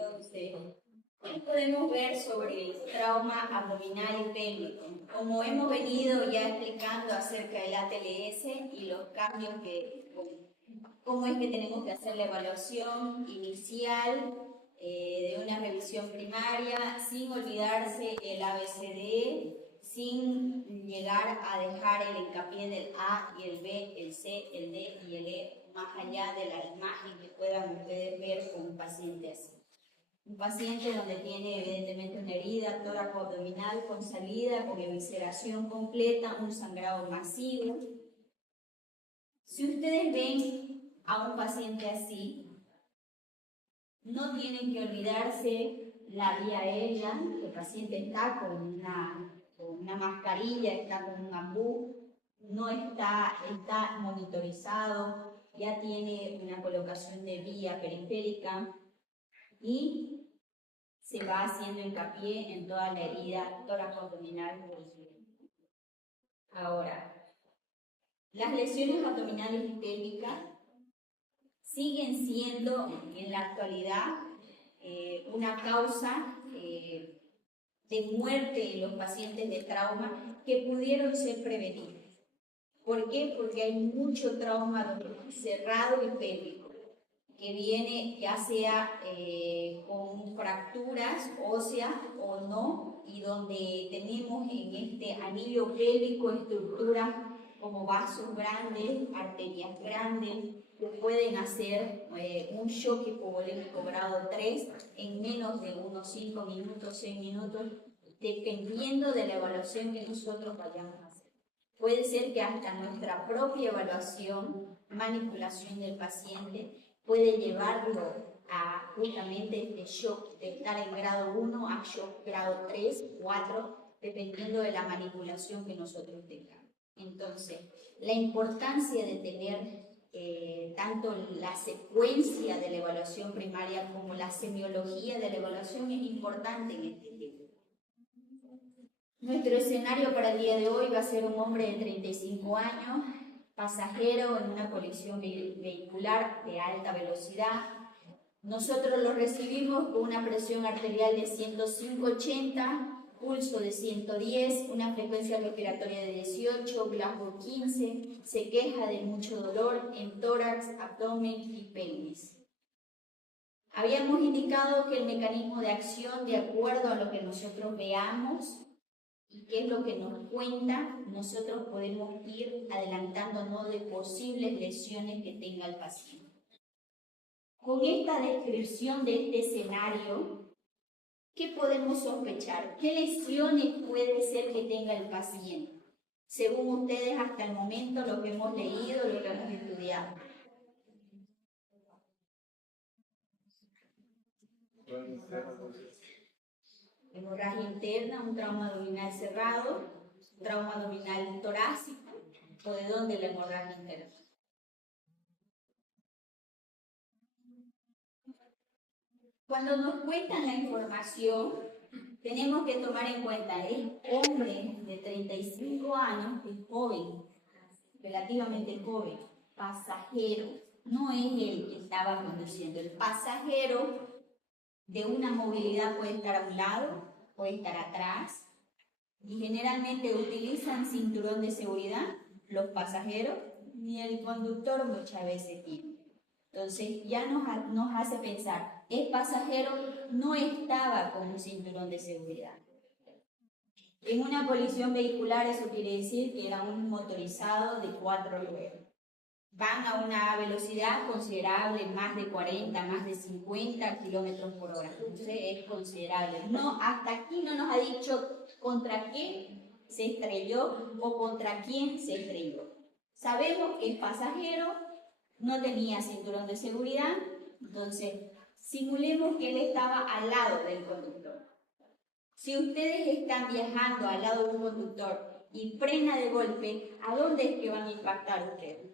Entonces, ¿qué podemos ver sobre el trauma abdominal y pélvico? Como hemos venido ya explicando acerca del ATLS y los cambios cómo es que tenemos que hacer la evaluación inicial de una revisión primaria, sin olvidarse el ABCD, sin llegar a dejar el hincapié del A y el B, el C, el D y el E, más allá de la imagen que puedan ustedes ver con un paciente así. Un paciente donde tiene evidentemente una herida tóraco-abdominal con salida, con evisceración completa, un sangrado masivo. Si ustedes ven a un paciente así, no tienen que olvidarse la vía aérea. El paciente está con una mascarilla, está con un ambú, no está monitorizado, ya tiene una colocación de vía periférica y se va haciendo hincapié en toda la herida tóraco-abdominal. Ahora, las lesiones abdominales y pélvicas siguen siendo en la actualidad una causa de muerte en los pacientes de trauma que pudieron ser prevenidos. ¿Por qué? Porque hay mucho trauma cerrado y pélvico que viene ya sea con fracturas óseas o no, y donde tenemos en este anillo pélvico estructuras como vasos grandes, arterias grandes, que pueden hacer un shock hipovolémico grado 3 en menos de unos 5 minutos, 6 minutos, dependiendo de la evaluación que nosotros vayamos a hacer. Puede ser que hasta nuestra propia evaluación, manipulación del paciente, puede llevarlo a justamente este shock de estar en grado 1 a shock grado 3, 4, dependiendo de la manipulación que nosotros tengamos. Entonces, la importancia de tener tanto la secuencia de la evaluación primaria como la semiología de la evaluación es importante en este tema. Nuestro escenario para el día de hoy va a ser un hombre de 35 años, pasajero en una colisión vehicular de alta velocidad. Nosotros lo recibimos con una presión arterial de 105/80, pulso de 110, una frecuencia respiratoria de 18, Glasgow 15, se queja de mucho dolor en tórax, abdomen y pelvis. Habíamos indicado que el mecanismo de acción, de acuerdo a lo que nosotros veamos y qué es lo que nos cuenta, nosotros podemos ir adelantándonos de posibles lesiones que tenga el paciente. Con esta descripción de este escenario, ¿qué podemos sospechar? ¿Qué lesiones puede ser que tenga el paciente? Según ustedes, hasta el momento, lo que hemos leído, lo que hemos estudiado. Hemorragia interna, un trauma abdominal cerrado, trauma abdominal torácico, ¿o de dónde la hemorragia interna? Cuando nos cuentan la información, tenemos que tomar en cuenta, el hombre de 35 años, es joven, relativamente joven, pasajero, no es el que estaba conduciendo. El pasajero de una movilidad puede estar a un lado, puede estar atrás, y generalmente utilizan cinturón de seguridad los pasajeros, ni el conductor muchas veces tiene. Entonces ya nos hace pensar, el pasajero no estaba con un cinturón de seguridad. En una colisión vehicular eso quiere decir que era un motorizado de 4 ruedas. Van a una velocidad considerable, más de 40, más de 50 kilómetros por hora. Entonces es considerable. No, hasta aquí no nos ha dicho contra qué se estrelló o contra quién se estrelló. Sabemos que el pasajero no tenía cinturón de seguridad, entonces simulemos que él estaba al lado del conductor. Si ustedes están viajando al lado de un conductor y frena de golpe, ¿a dónde es que van a impactar ustedes?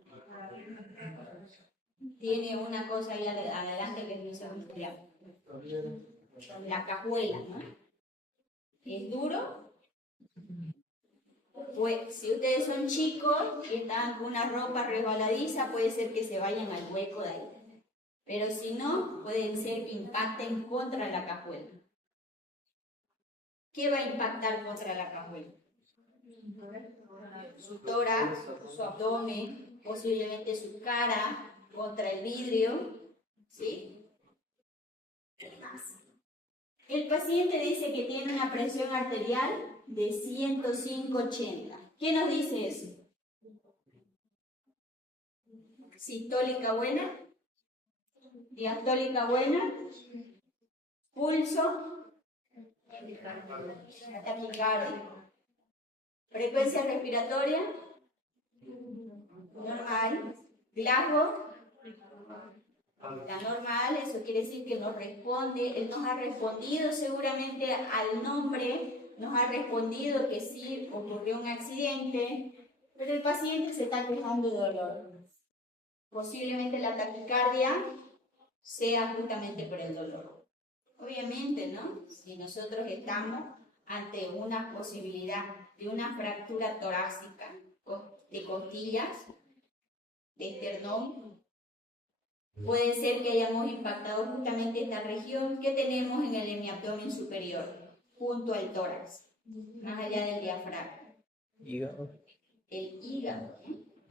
Tiene una cosa ahí adelante que no se va, la cajuela, ¿no? ¿Es duro? Pues si ustedes son chicos y están con una ropa resbaladiza, puede ser que se vayan al hueco de ahí. pero si no, pueden ser que impacten contra la cajuela. ¿Qué va a impactar contra la cajuela? Su tórax, su abdomen, posiblemente su cara contra el vidrio, ¿sí? ¿Qué más? El paciente dice que tiene una presión arterial de 105/80. ¿Qué nos dice eso? Sistólica buena, diastólica buena, pulso, taquicardia, frecuencia respiratoria normal, Glasgow la normal, eso quiere decir que nos responde, él nos ha respondido seguramente al nombre, nos ha respondido que sí ocurrió un accidente, pero el paciente se está quejando de dolor. Posiblemente la taquicardia sea justamente por el dolor. Obviamente, ¿no? Si nosotros estamos ante una posibilidad de una fractura torácica, de costillas, de esternón, puede ser que hayamos impactado justamente esta región que tenemos en el hemiabdomen superior, junto al tórax, más allá del diafragma. Hígado. El hígado,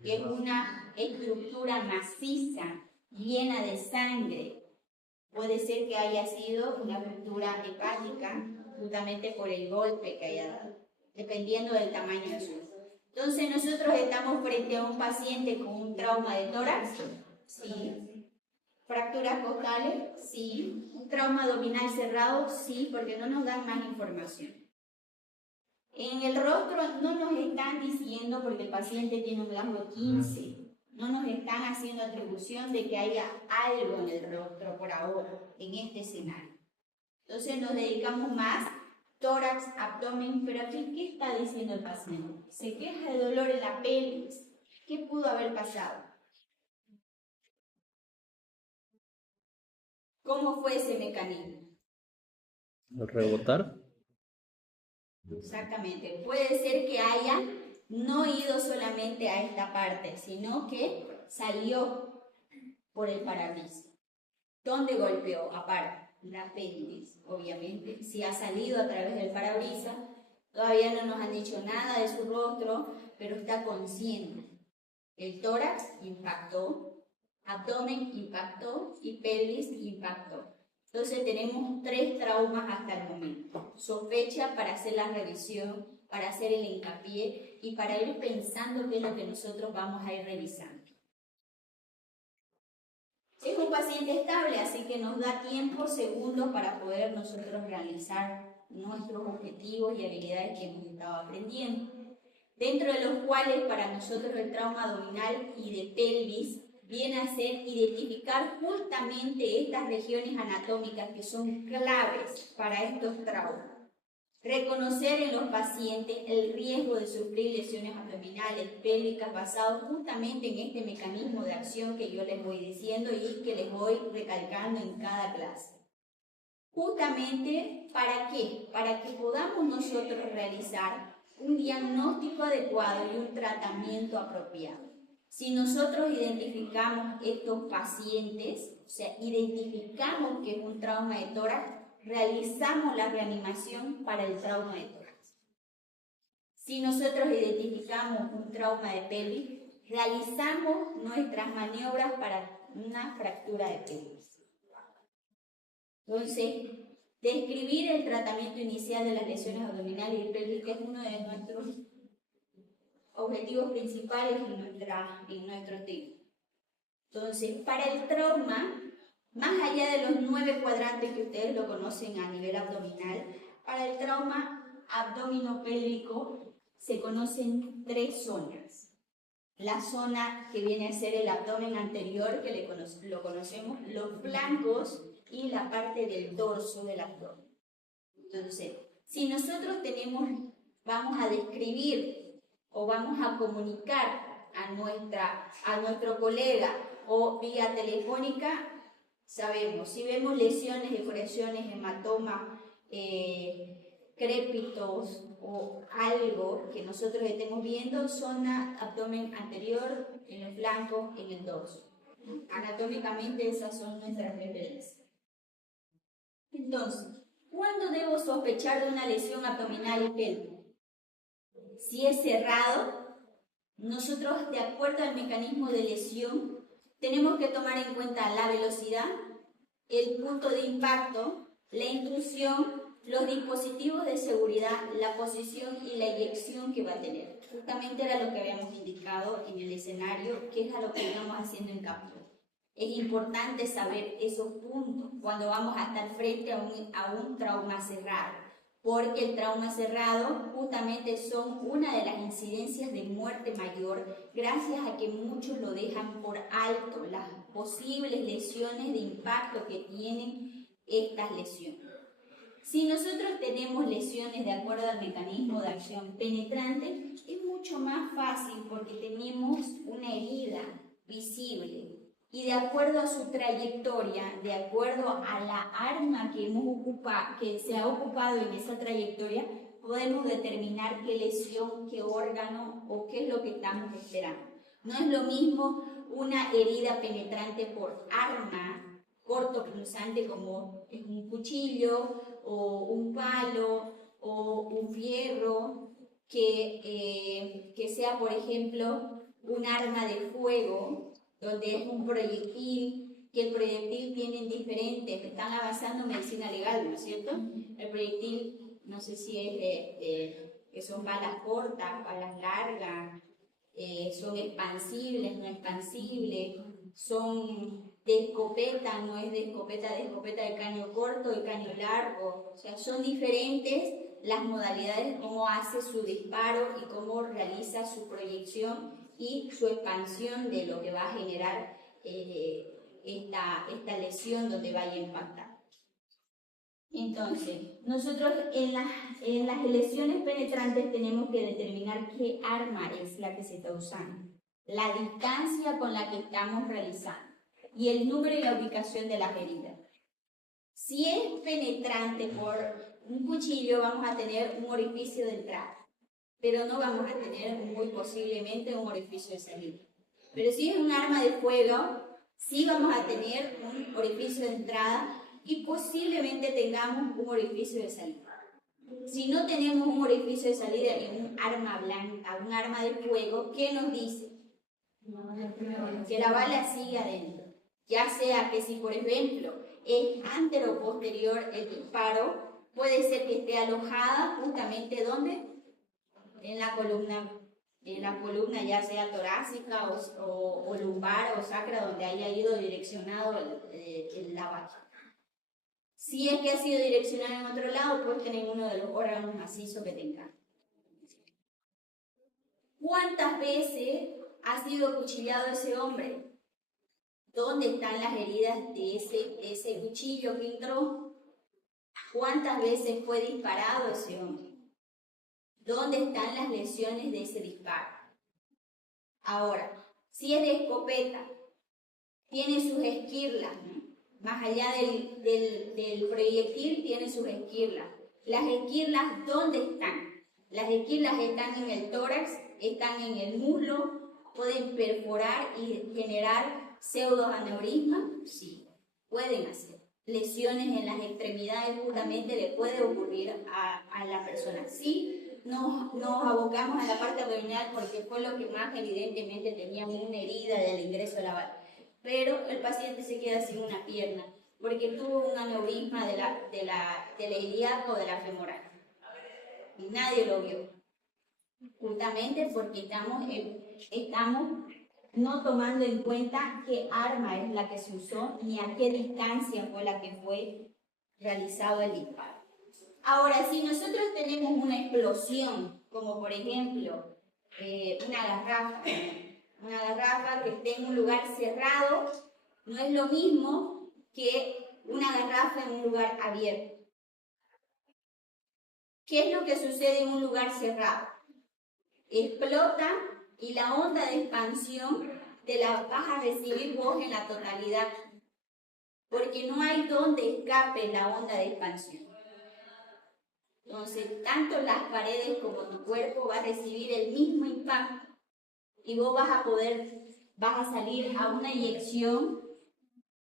que es una estructura maciza, llena de sangre. Puede ser que haya sido una fractura hepática, justamente por el golpe que haya dado, dependiendo del tamaño de su. Entonces, nosotros estamos frente a un paciente con un trauma de tórax, sí. Fracturas costales, sí. Un trauma abdominal cerrado, sí, porque no nos dan más información. En el rostro no nos están diciendo, porque el paciente tiene un Glasgow 15, no nos están haciendo atribución de que haya algo en el rostro por ahora, en este escenario. Entonces nos dedicamos más tórax, abdomen, pero aquí, ¿qué está diciendo el paciente? Se queja de dolor en la pelvis. ¿Qué pudo haber pasado? ¿Cómo fue ese mecanismo? Rebotar. Exactamente. Puede ser que haya no ido solamente a esta parte, sino que salió por el parabrisas. ¿Dónde golpeó? Aparte, la pelvis, obviamente. Si ha salido a través del parabrisas, todavía no nos han dicho nada de su rostro, pero está consciente. El tórax impactó, abdomen impactó y pelvis impactó. Entonces tenemos 3 traumas hasta el momento. Sospecha para hacer la revisión, para hacer el hincapié y para ir pensando qué es lo que nosotros vamos a ir revisando. Es un paciente estable, así que nos da tiempo, segundos, para poder nosotros realizar nuestros objetivos y habilidades que hemos estado aprendiendo. Dentro de los cuales para nosotros el trauma abdominal y de pelvis viene a ser identificar justamente estas regiones anatómicas que son claves para estos traumas. Reconocer en los pacientes el riesgo de sufrir lesiones abdominales, pélvicas, basado justamente en este mecanismo de acción que yo les voy diciendo y que les voy recalcando en cada clase. Justamente, ¿para qué? Para que podamos nosotros realizar un diagnóstico adecuado y un tratamiento apropiado. Si nosotros identificamos estos pacientes, o sea, identificamos que es un trauma de tórax, realizamos la reanimación para el trauma de tórax. Si nosotros identificamos un trauma de pelvis, realizamos nuestras maniobras para una fractura de pelvis. Entonces, describir el tratamiento inicial de las lesiones abdominales y pélvicas es uno de nuestros objetivos principales en nuestro tema. Entonces, para el trauma, más allá de los 9 cuadrantes que ustedes lo conocen a nivel abdominal, para el trauma abdominopélvico se conocen 3 zonas. La zona que viene a ser el abdomen anterior, que lo conocemos, los flancos y la parte del dorso del abdomen. Entonces, si nosotros vamos a describir o vamos a comunicar a nuestro colega o vía telefónica, sabemos, si vemos lesiones, decoraciones, hematomas, crépitos o algo que nosotros estemos viendo, zona abdomen anterior, en el flanco, en el dorso. Anatómicamente esas son nuestras referencias. Entonces, ¿cuándo debo sospechar de una lesión abdominal y pélvica? Si es cerrado, nosotros, de acuerdo al mecanismo de lesión, tenemos que tomar en cuenta la velocidad, el punto de impacto, la intrusión, los dispositivos de seguridad, la posición y la eyección que va a tener. Justamente era lo que habíamos indicado en el escenario, que es a lo que íbamos haciendo en captura. Es importante saber esos puntos cuando vamos a estar frente a un trauma cerrado, porque el trauma cerrado justamente son una de las incidencias de muerte mayor, gracias a que muchos lo dejan por alto, las posibles lesiones de impacto que tienen estas lesiones. Si nosotros tenemos lesiones de acuerdo al mecanismo de acción penetrante, es mucho más fácil porque tenemos una herida visible y de acuerdo a su trayectoria, de acuerdo a la arma que se ha ocupado en esa trayectoria, podemos determinar qué lesión, qué órgano o qué es lo que estamos esperando. No es lo mismo una herida penetrante por arma cortopunzante como es un cuchillo o un palo o un fierro que sea, por ejemplo, un arma de fuego donde es un proyectil, que el proyectil tienen diferentes, están avanzando medicina legal, ¿no es cierto? El proyectil, no sé si es que son balas cortas, balas largas, son expansibles, no expansibles, son de escopeta, no es de escopeta de caño corto y caño largo, o sea, son diferentes las modalidades, cómo hace su disparo y cómo realiza su proyección y su expansión de lo que va a generar esta lesión donde vaya a impactar. Entonces, nosotros en las lesiones penetrantes tenemos que determinar qué arma es la que se está usando, la distancia con la que estamos realizando y el número y la ubicación de las heridas. Si es penetrante por un cuchillo, vamos a tener un orificio de entrada, pero no vamos a tener muy posiblemente un orificio de salida. Pero si es un arma de fuego, sí vamos a tener un orificio de entrada y posiblemente tengamos un orificio de salida. Si no tenemos un orificio de salida en un arma blanca, un arma de fuego, ¿qué nos dice? Que la bala sigue adentro. Ya sea que si, por ejemplo, es antero o posterior el disparo, puede ser que esté alojada justamente ¿dónde? En la columna ya sea torácica o lumbar o sacra, donde haya ido direccionado la bala. Si es que ha sido direccionado en otro lado, pues tener uno de los órganos macizos que tenga. ¿Cuántas veces ha sido cuchillado ese hombre? ¿Dónde están las heridas de ese cuchillo que entró? ¿Cuántas veces fue disparado ese hombre? ¿Dónde están las lesiones de ese disparo? Ahora, si es de escopeta, tiene sus esquirlas, ¿no? Más allá del proyectil tiene sus esquirlas. Las esquirlas, ¿dónde están? Las esquirlas están en el tórax, están en el muslo, pueden perforar y generar pseudoaneurismas, sí, pueden hacer. Lesiones en las extremidades justamente le puede ocurrir a la persona. Sí, nos abocamos a la parte abdominal porque fue lo que más evidentemente teníamos una herida del ingreso a la bala. Pero el paciente se queda sin una pierna porque tuvo un aneurisma de la ilíaca o de la femoral. Y nadie lo vio. Justamente porque estamos no tomando en cuenta qué arma es la que se usó ni a qué distancia fue la que fue realizado el disparo. Ahora, si nosotros tenemos una explosión, como por ejemplo una garrafa que esté en un lugar cerrado, no es lo mismo que una garrafa en un lugar abierto. ¿Qué es lo que sucede en un lugar cerrado? Explota y la onda de expansión te la vas a recibir vos en la totalidad, porque no hay donde escape la onda de expansión. Entonces, tanto las paredes como tu cuerpo va a recibir el mismo impacto y vos vas a poder vas a salir a una eyección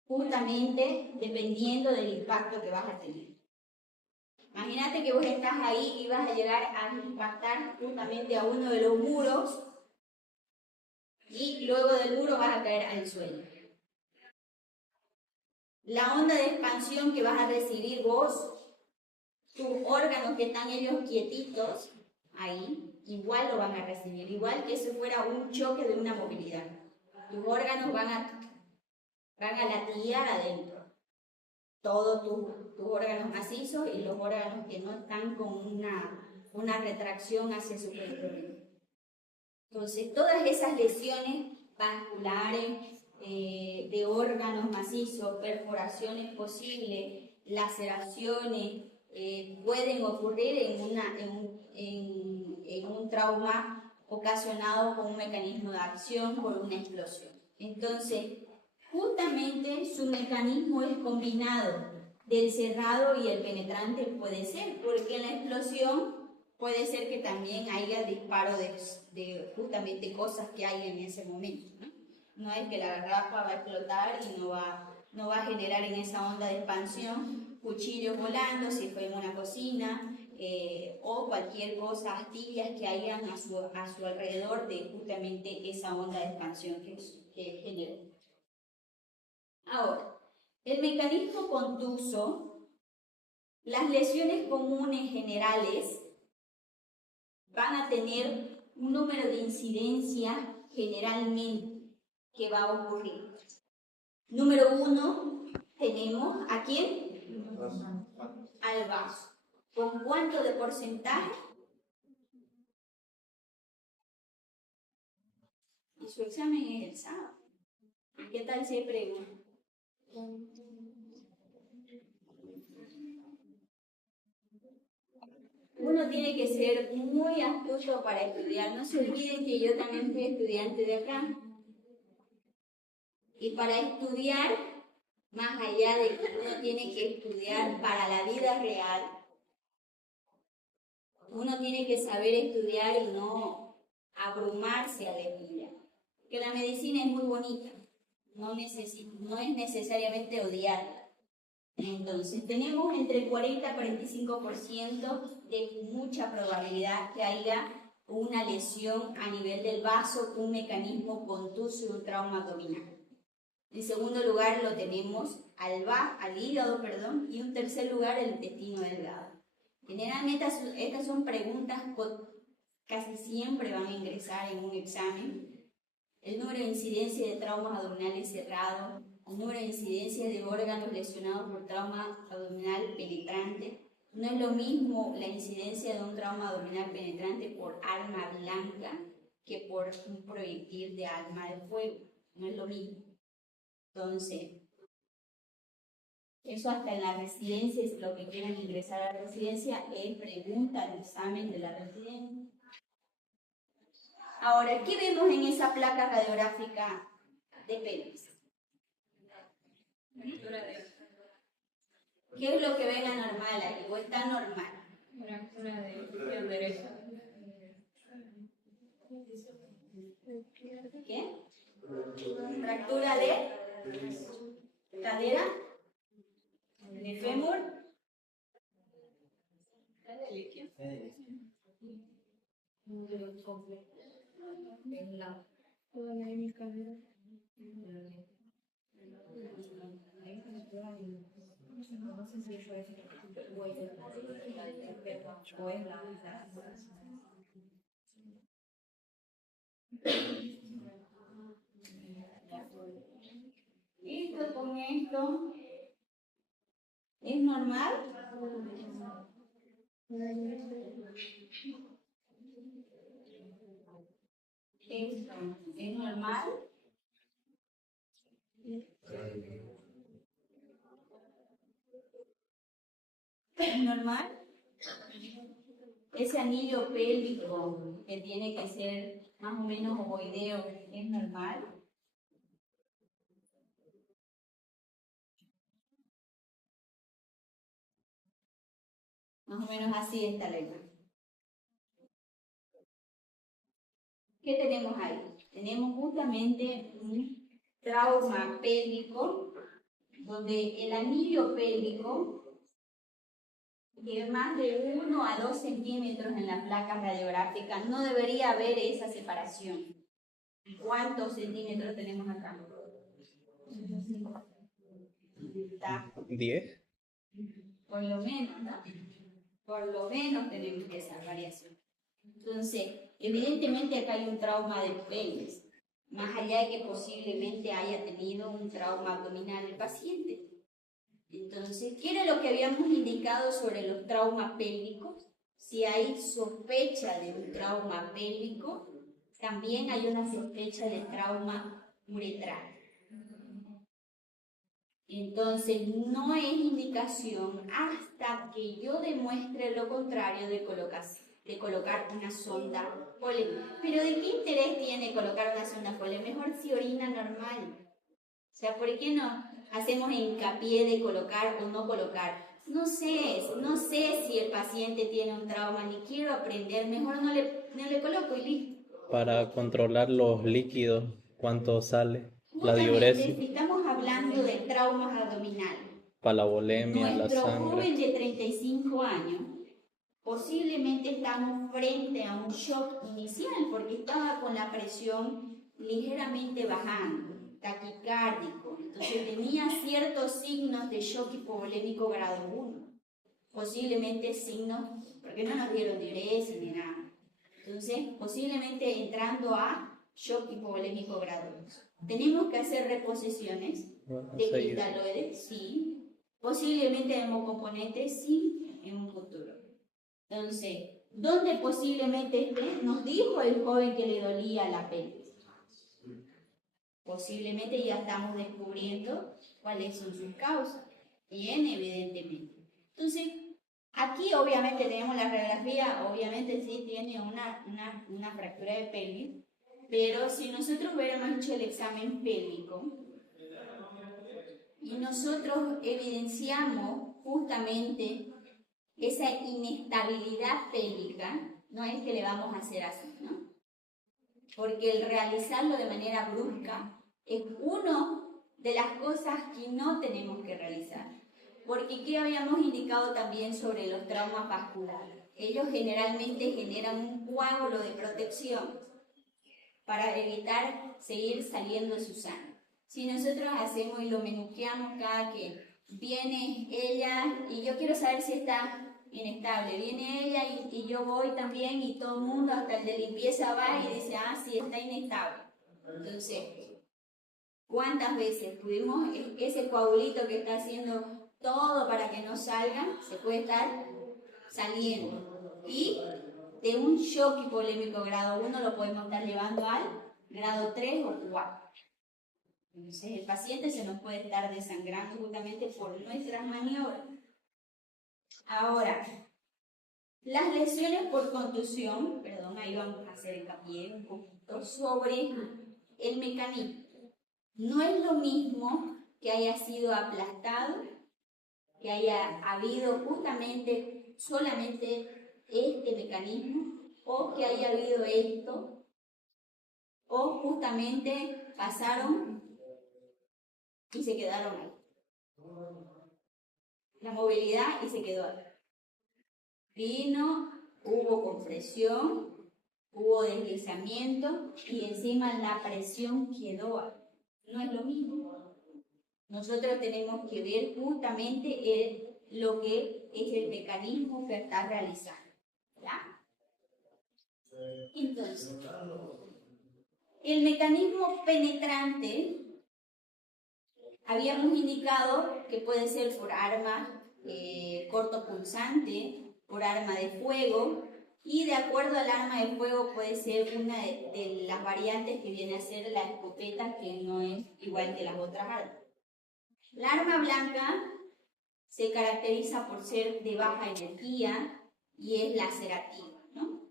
justamente dependiendo del impacto que vas a tener. Imagínate que vos estás ahí y vas a llegar a impactar justamente a uno de los muros y luego del muro vas a caer al suelo. La onda de expansión que vas a recibir vos, tus órganos que están ellos quietitos ahí, igual lo van a recibir, igual que si fuera un choque de una movilidad. Tus órganos van a latillar adentro. Todos tus órganos macizos y los órganos que no están con una retracción hacia su peritoneum. Entonces, todas esas lesiones vasculares, de órganos macizos, perforaciones posibles, laceraciones, pueden ocurrir en un trauma ocasionado por un mecanismo de acción, por una explosión. Entonces, justamente su mecanismo es combinado del cerrado y el penetrante, puede ser, porque en la explosión puede ser que también haya disparo de justamente cosas que hay en ese momento, ¿no? No es que la garrafa va a explotar y no va a generar en esa onda de expansión cuchillos volando, si fue en una cocina, o cualquier cosa, astillas que hayan a su alrededor de justamente esa onda de expansión que generó. Ahora, el mecanismo contuso, las lesiones comunes generales van a tener un número de incidencia generalmente que va a ocurrir. Número 1, tenemos ¿a quién? Al vaso. ¿Con cuánto de porcentaje? Y su examen es el sábado. ¿Qué tal si pregunta? Uno tiene que ser muy astuto para estudiar. No se olviden que yo también fui estudiante de acá. Y para estudiar, más allá de que uno tiene que estudiar para la vida real, uno tiene que saber estudiar y no abrumarse al estudiar. Que la medicina es muy bonita, no es necesariamente odiarla. Entonces, tenemos entre 40 y 45% de mucha probabilidad que haya una lesión a nivel del vaso, un mecanismo contuso y un trauma abdominal. En segundo lugar lo tenemos al hígado, y en tercer lugar el intestino delgado. Generalmente estas son preguntas que casi siempre van a ingresar en un examen. El número de incidencia de traumas abdominales cerrados, el número de incidencia de órganos lesionados por trauma abdominal penetrante. No es lo mismo la incidencia de un trauma abdominal penetrante por arma blanca que por un proyectil de arma de fuego. No es lo mismo. Entonces, eso hasta en la residencia, si lo que quieran ingresar a la residencia, es pregunta al examen de la residencia. Ahora, ¿qué vemos en esa placa radiográfica de pelvis? ¿Qué es lo que ven anormal ahí? ¿O está normal? Fractura de derecha. ¿Qué? Fractura de cadera, de fémur. No sé si eso es esto con esto es normal. Esto es normal. ¿Es normal? Ese anillo pélvico que tiene que ser más o menos ovoideo, ¿es normal? Más o menos así está la imagen. ¿Qué tenemos ahí? tenemos justamente un trauma pélvico, donde el anillo pélvico tiene más de 1 a 2 centímetros en la placa radiográfica. No debería haber esa separación. ¿Cuántos centímetros tenemos acá? Está. 10. Por lo menos, ¿no? Por lo menos tenemos esa variación. Entonces, evidentemente acá hay un trauma de pelvis, más allá de que posiblemente haya tenido un trauma abdominal el paciente. Entonces, ¿qué era lo que habíamos indicado sobre los traumas pélvicos? Si hay sospecha de un trauma pélvico, también hay una sospecha de trauma uretral. Entonces, no es indicación hasta que yo demuestre lo contrario de colocar una sonda Foley. Pero ¿de qué interés tiene colocar una sonda Foley? Mejor si orina normal. O sea, ¿por qué no hacemos hincapié de colocar o no colocar? No sé si el paciente tiene un trauma, ni quiero aprender, mejor no le coloco y listo. Para controlar los líquidos, cuánto sale, la Justamente, diuresis, si estamos hablando de traumas abdominales, para la volemia, la nuestro sangre. joven de 35 años, posiblemente estamos frente a un shock inicial porque estaba con la presión ligeramente bajando, taquicárdico, entonces tenía ciertos signos de shock hipovolémico grado 1, posiblemente signos, porque no nos dieron diuresis ni nada, entonces posiblemente entrando a shock hipovolémico grado 2. Tenemos que hacer reposiciones de cristaloides, sí, posiblemente hemocomponentes, sí, en un futuro. Entonces, ¿dónde posiblemente esté? Nos dijo el joven que le dolía la pelvis. Posiblemente ya estamos descubriendo cuáles son sus causas. Bien, evidentemente. Entonces, aquí obviamente tenemos la radiografía, obviamente sí tiene una fractura de pelvis, pero si nosotros hubiéramos hecho el examen pélvico y nosotros evidenciamos justamente esa inestabilidad pélvica, no es que le vamos a hacer así, ¿no? Porque el realizarlo de manera brusca es una de las cosas que no tenemos que realizar. Porque ¿qué habíamos indicado también sobre los traumas vasculares? Ellos generalmente generan un coágulo de protección para evitar seguir saliendo su sangre. Si nosotros hacemos y lo menuqueamos cada que viene ella, y yo quiero saber si está inestable, viene ella y yo voy también y todo el mundo, hasta el de limpieza va y dice, ah, sí, está inestable. Entonces, ¿cuántas veces pudimos, ese coagulito que está haciendo todo para que no salga, se puede estar saliendo? Y de un shock hipovolémico grado 1 lo podemos estar llevando al grado 3 o 4. Entonces el paciente se nos puede estar desangrando justamente por nuestras maniobras. Ahora, las lesiones por contusión, perdón, ahí vamos a hacer hincapié un poquito sobre el mecanismo. No es lo mismo que haya sido aplastado, que haya habido justamente solamente este mecanismo, o que haya habido esto, o justamente pasaron y se quedaron ahí. La movilidad y se quedó ahí. Vino, hubo compresión, hubo deslizamiento y encima la presión quedó ahí. No es lo mismo. Nosotros tenemos que ver justamente lo que es el mecanismo que está realizando. ¿Ya? Entonces, el mecanismo penetrante habíamos indicado que puede ser por arma cortopulsante, por arma de fuego, y de acuerdo al arma de fuego puede ser una de las variantes que viene a ser la escopeta, que no es igual que las otras armas. La arma blanca se caracteriza por ser de baja energía y es lacerativa, ¿no?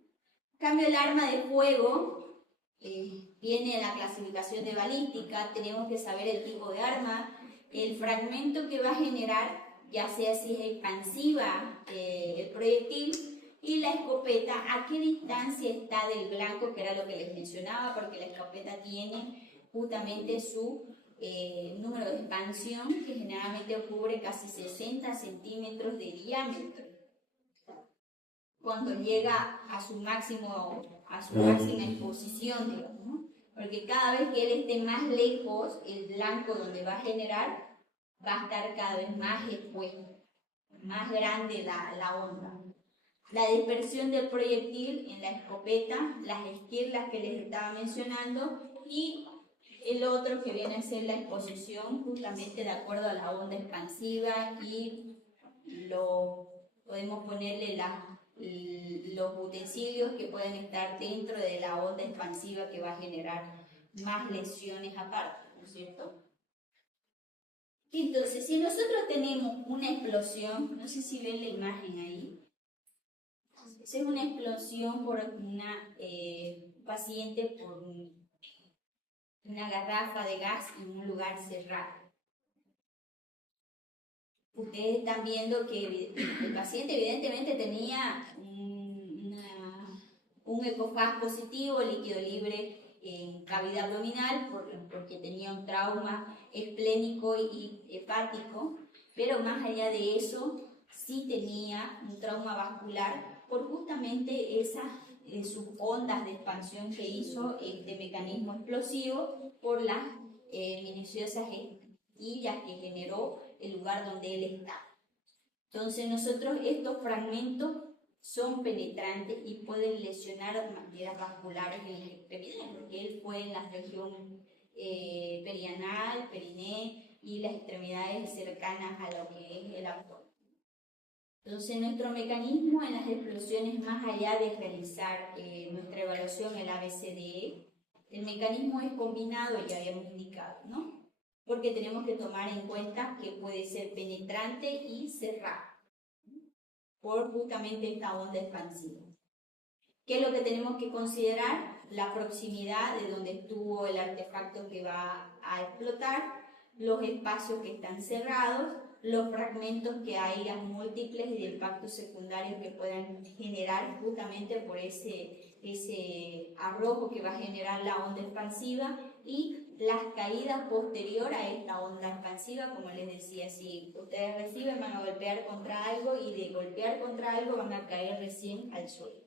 En cambio, el arma de fuego viene en la clasificación de balística, tenemos que saber el tipo de arma, el fragmento que va a generar, ya sea si es expansiva el proyectil, Y la escopeta, ¿a qué distancia está del blanco? Que era lo que les mencionaba, porque la escopeta tiene justamente su número de expansión, que generalmente cubre casi 60 centímetros de diámetro. Cuando llega a su máxima exposición, digamos, ¿no? Porque cada vez que él esté más lejos, el blanco donde va a generar va a estar cada vez más expuesto, más grande la onda. La dispersión del proyectil en la escopeta, las esquirlas que les estaba mencionando, y el otro que viene a ser la exposición justamente de acuerdo a la onda expansiva, y podemos ponerle los utensilios que pueden estar dentro de la onda expansiva que va a generar más lesiones aparte, ¿no es cierto? Entonces, si nosotros tenemos una explosión, no sé si ven la imagen ahí, esa es una explosión por una paciente por una garrafa de gas en un lugar cerrado. Ustedes están viendo que el paciente evidentemente tenía un ecofaz positivo, líquido libre en cavidad abdominal, porque tenía un trauma esplénico y hepático, pero más allá de eso, sí tenía un trauma vascular por justamente sus ondas de expansión que hizo este mecanismo explosivo por las minuciosas esquillas que generó el lugar donde él está. Entonces nosotros estos fragmentos son penetrantes y pueden lesionar maneras vasculares en las extremidades, porque él fue en la región perianal, periné y las extremidades cercanas a lo que es el abdomen. Entonces nuestro mecanismo en las explosiones, más allá de realizar nuestra evaluación, el ABCDE, el mecanismo es combinado, ya habíamos indicado, ¿no? Porque tenemos que tomar en cuenta que puede ser penetrante y cerrado por justamente esta onda expansiva. ¿Qué es lo que tenemos que considerar? La proximidad de donde estuvo el artefacto que va a explotar, los espacios que están cerrados, los fragmentos que hayan múltiples y de impactos secundarios que puedan generar justamente por ese arrojo que va a generar la onda expansiva, y las caídas posterior a esta onda expansiva, como les decía, si ustedes reciben van a golpear contra algo y de golpear contra algo van a caer recién al suelo.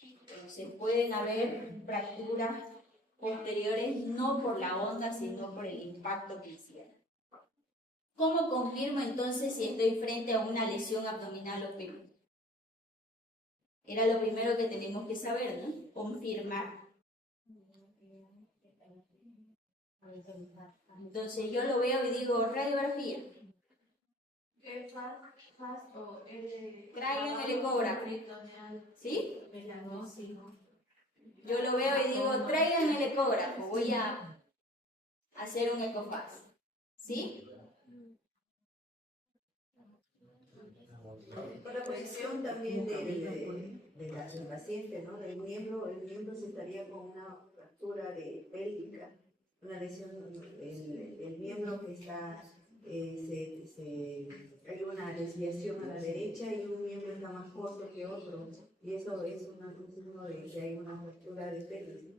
Entonces pueden haber fracturas posteriores no por la onda sino por el impacto que hicieron. ¿Cómo confirmo entonces si estoy frente a una lesión abdominal o pélvica? Era lo primero que tenemos que saber, ¿no? Confirmar. Entonces yo lo veo y digo radiografía. Traigan el ecógrafo. ¿Sí? Yo lo veo y digo traigan el ecógrafo. Voy a hacer un ecofaz. ¿Sí? Por la posición también del paciente, ¿no? El miembro se estaría con una fractura pélvica, una lesión, el miembro que está, hay una desviación a la derecha y un miembro está más corto que otro, y eso es un signo de que hay una fractura de pelvis.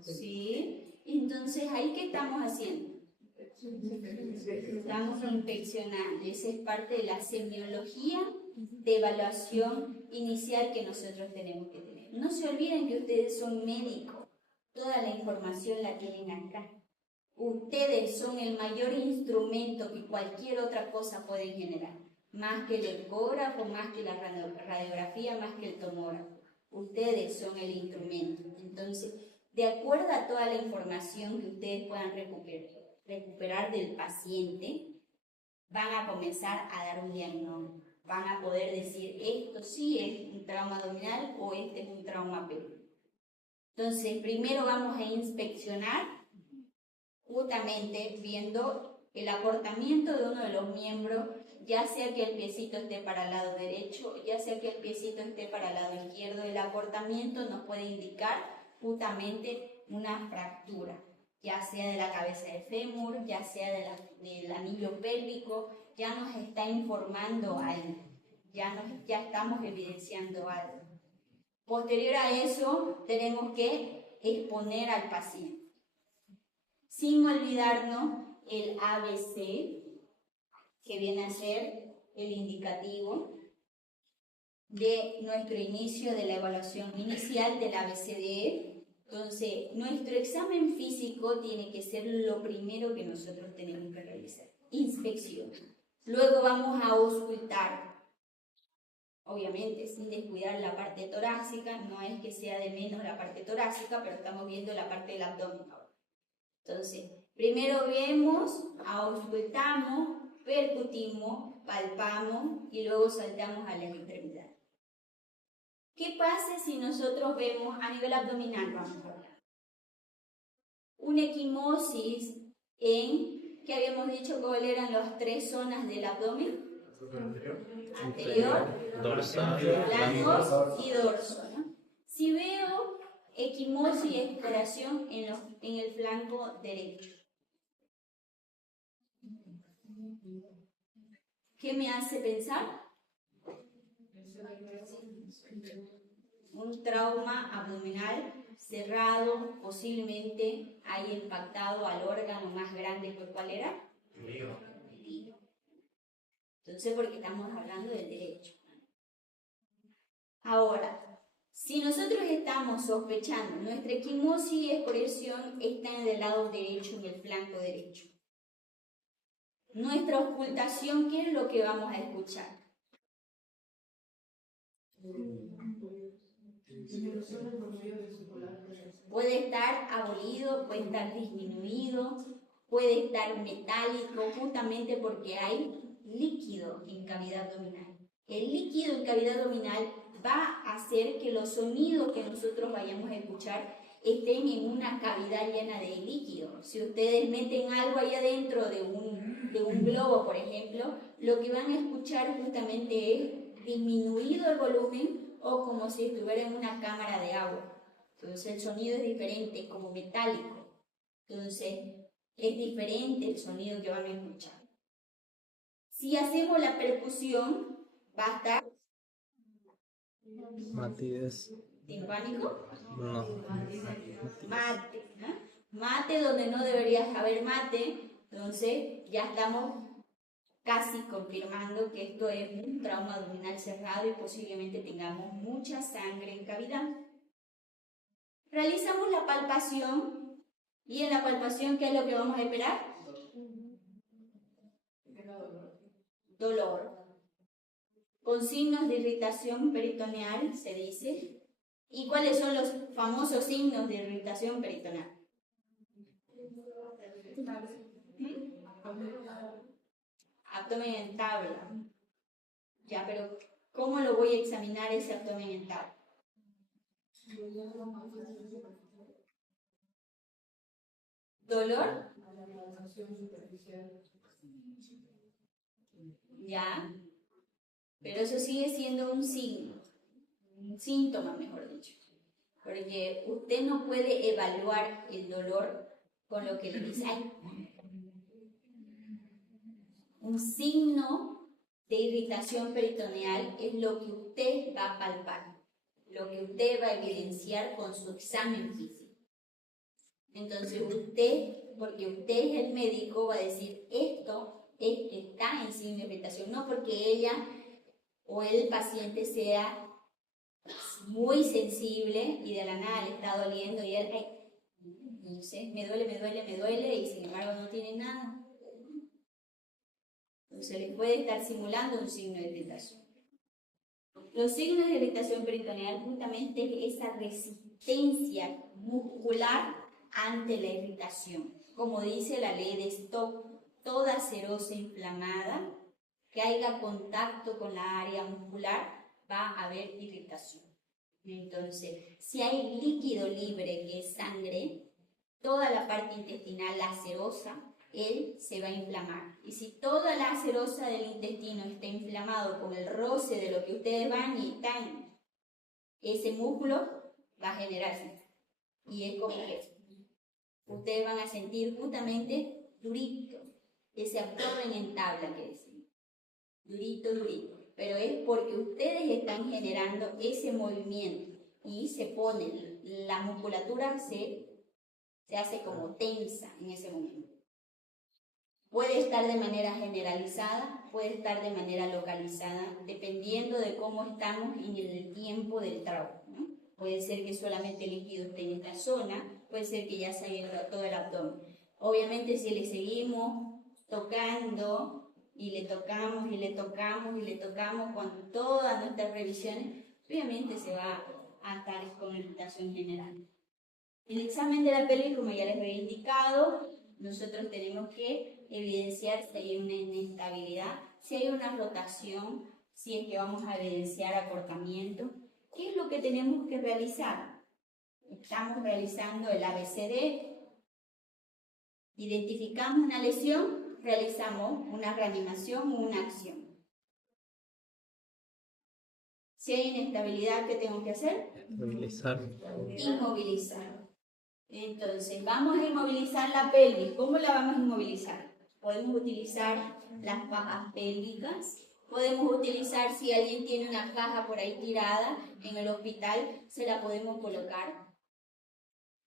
Sí, entonces ahí ¿qué estamos haciendo? Estamos inspeccionando. Esa es parte de la semiología de evaluación inicial que nosotros tenemos que tener. No se olviden que ustedes son médicos, toda la información la tienen acá. Ustedes son el mayor instrumento que cualquier otra cosa pueden generar, más que el ecógrafo, más que la radiografía, más que el tomógrafo. Ustedes son el instrumento. Entonces, de acuerdo a toda la información que ustedes puedan recuperar del paciente, van a comenzar a dar un diagnóstico. Van a poder decir, esto sí es un trauma abdominal o este es un trauma pélvico. Entonces, primero vamos a inspeccionar, justamente viendo el acortamiento de uno de los miembros, ya sea que el piecito esté para el lado derecho, ya sea que el piecito esté para el lado izquierdo. El acortamiento nos puede indicar justamente una fractura, ya sea de la cabeza del fémur, ya sea del anillo pélvico, ya nos está informando ya estamos evidenciando algo. Posterior a eso, tenemos que exponer al paciente. Sin olvidarnos el ABC, que viene a ser el indicativo de nuestro inicio de la evaluación inicial del ABCDE. Entonces, nuestro examen físico tiene que ser lo primero que nosotros tenemos que realizar. Inspección. Luego vamos a auscultar. Obviamente, sin descuidar la parte torácica, no es que sea de menos la parte torácica, pero estamos viendo la parte del abdomen ahora. Entonces, primero vemos, auscultamos, percutimos, palpamos y luego saltamos a las extremidades. ¿Qué pasa si nosotros vemos a nivel abdominal? Vamos a hablar. Una equimosis en, ¿qué habíamos dicho cuáles eran las 3 zonas del abdomen? Anterior, dorsal, flancos y dorso, ¿no? Si veo equimosis y exploración en el flanco derecho, ¿qué me hace pensar? Un trauma abdominal cerrado, posiblemente haya impactado al órgano más grande, ¿por cuál era? El hígado. Entonces, porque estamos hablando del derecho. Ahora, si nosotros estamos sospechando, nuestra equimosis y expresión está en el lado derecho, en el flanco derecho. Nuestra ocultación, ¿qué es lo que vamos a escuchar? Puede estar abolido, puede estar disminuido, puede estar metálico, justamente porque hay líquido en cavidad abdominal. El líquido en cavidad abdominal va a hacer que los sonidos que nosotros vayamos a escuchar estén en una cavidad llena de líquido. Si ustedes meten algo ahí adentro de un globo, por ejemplo, lo que van a escuchar justamente es disminuido el volumen o como si estuviera en una cámara de agua. Entonces el sonido es diferente, como metálico. Entonces es diferente el sonido que van a escuchar. Si hacemos la percusión, va a estar Matías. timpánico. No. Mate, ¿no? Mate donde no debería haber mate, entonces ya estamos casi confirmando que esto es un trauma abdominal cerrado y posiblemente tengamos mucha sangre en cavidad. Realizamos la palpación y en la palpación, ¿qué es lo que vamos a esperar? Dolor. Con signos de irritación peritoneal, se dice. ¿Y cuáles son los famosos signos de irritación peritoneal? Abdomen en tabla. Ya, pero ¿cómo lo voy a examinar ese abdomen en tabla? ¿Dolor? Ya. Pero eso sigue siendo un signo, un síntoma, mejor dicho. Porque usted no puede evaluar el dolor con lo que le dice. Ay. Un signo de irritación peritoneal es lo que usted va a palpar, lo que usted va a evidenciar con su examen físico. Entonces usted, porque usted es el médico, va a decir esto está en signo de irritación, no porque ella o el paciente sea muy sensible y de la nada le está doliendo y él, no sé, me duele y sin embargo no tiene nada. Entonces le puede estar simulando un signo de irritación. Los signos de irritación peritoneal justamente es esa resistencia muscular ante la irritación. Como dice la ley de Stock, toda serosa inflamada que haya contacto con la área muscular va a haber irritación. Entonces, si hay líquido libre que es sangre, toda la parte intestinal, la serosa, él se va a inflamar. Y si toda la serosa del intestino está inflamado con el roce de lo que ustedes van y están, ese músculo va a generarse. Y es como que ustedes van a sentir justamente durito, ese abdomen en tabla que decimos. Durito. pero es porque ustedes están generando ese movimiento y se pone, la musculatura se hace como tensa en ese momento. Puede estar de manera generalizada, puede estar de manera localizada, dependiendo de cómo estamos en el tiempo del trauma, ¿no? Puede ser que solamente el líquido esté en esta zona, puede ser que ya se haya ido a todo el abdomen. Obviamente si le seguimos tocando y le tocamos y le tocamos y le tocamos con todas nuestras revisiones, obviamente se va a estar con irritación general. El examen de la pelvis, como ya les había indicado, nosotros tenemos que evidenciar si hay una inestabilidad, si hay una rotación, si es que vamos a evidenciar acortamiento. ¿Qué es lo que tenemos que realizar? Estamos realizando el ABCD. Identificamos una lesión, realizamos una reanimación o una acción. Si hay inestabilidad, ¿qué tengo que hacer? Movilizar. Inmovilizar. Entonces, vamos a inmovilizar la pelvis. ¿Cómo la vamos a inmovilizar? Podemos utilizar las fajas pélvicas. Podemos utilizar, si alguien tiene una faja por ahí tirada en el hospital, se la podemos colocar.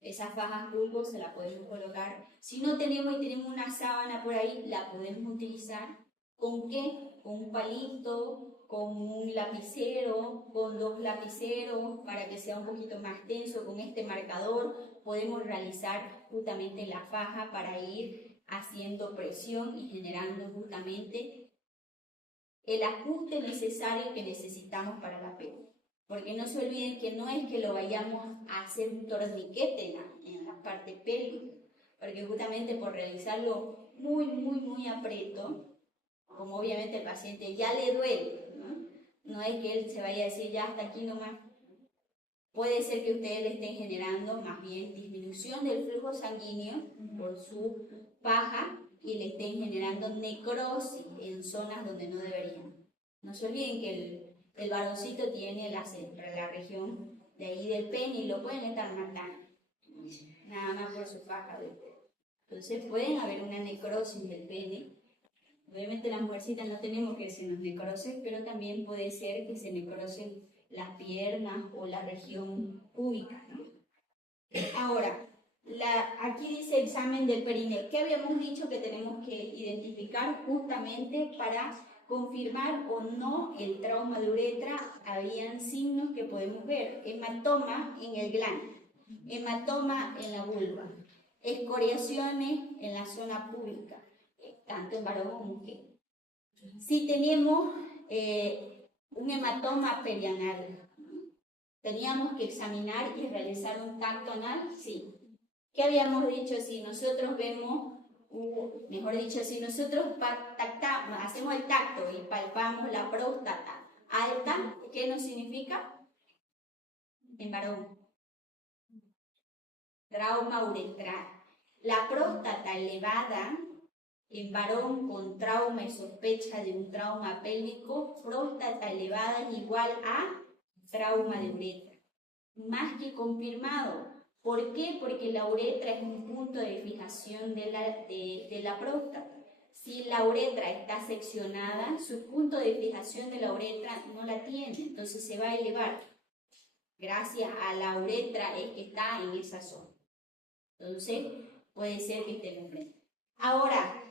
Esas fajas bulbo se la podemos colocar. Si no tenemos y tenemos una sábana por ahí, la podemos utilizar. ¿Con qué? Con un palito, con un lapicero, con 2 lapiceros, para que sea un poquito más tenso. Con este marcador podemos realizar justamente la faja para ir haciendo presión y generando justamente el ajuste necesario que necesitamos para la pelvis. Porque no se olviden que no es que lo vayamos a hacer un torniquete en la parte pélvica, porque justamente por realizarlo muy aprieto, como obviamente el paciente ya le duele, no es que él se vaya a decir ya hasta aquí nomás. Puede ser que ustedes le estén generando más bien disminución del flujo sanguíneo por su faja y le estén generando necrosis en zonas donde no deberían. No se olviden que el varoncito tiene la región de ahí del pene y lo pueden estar matando, nada más por su faja del pene. Entonces pueden haber una necrosis del pene. Obviamente las mujercitas no tenemos que se nos necrosis, pero también puede ser que se necrosen las piernas o la región púbica, ¿no? Ahora, aquí dice examen del perineo. ¿Qué habíamos dicho que tenemos que identificar justamente para confirmar o no el trauma de uretra? Habían signos que podemos ver: hematoma en el glande, hematoma en la vulva, escoriaciones en la zona púbica, tanto en varón como mujer. Si tenemos un hematoma perianal, ¿teníamos que examinar y realizar un tacto anal? Sí. ¿Qué habíamos dicho? Si nosotros vemos, mejor dicho, si nosotros hacemos el tacto y palpamos la próstata alta, ¿qué nos significa? En varón. Trauma uretral. La próstata elevada en varón con trauma y sospecha de un trauma pélvico, próstata elevada es igual a trauma de uretra. Más que confirmado. ¿Por qué? Porque la uretra es un punto de fijación de la próstata. Si la uretra está seccionada, su punto de fijación de la uretra no la tiene, entonces se va a elevar. Gracias a la uretra es que está en esa zona. Entonces, puede ser que esté enfrente. Ahora,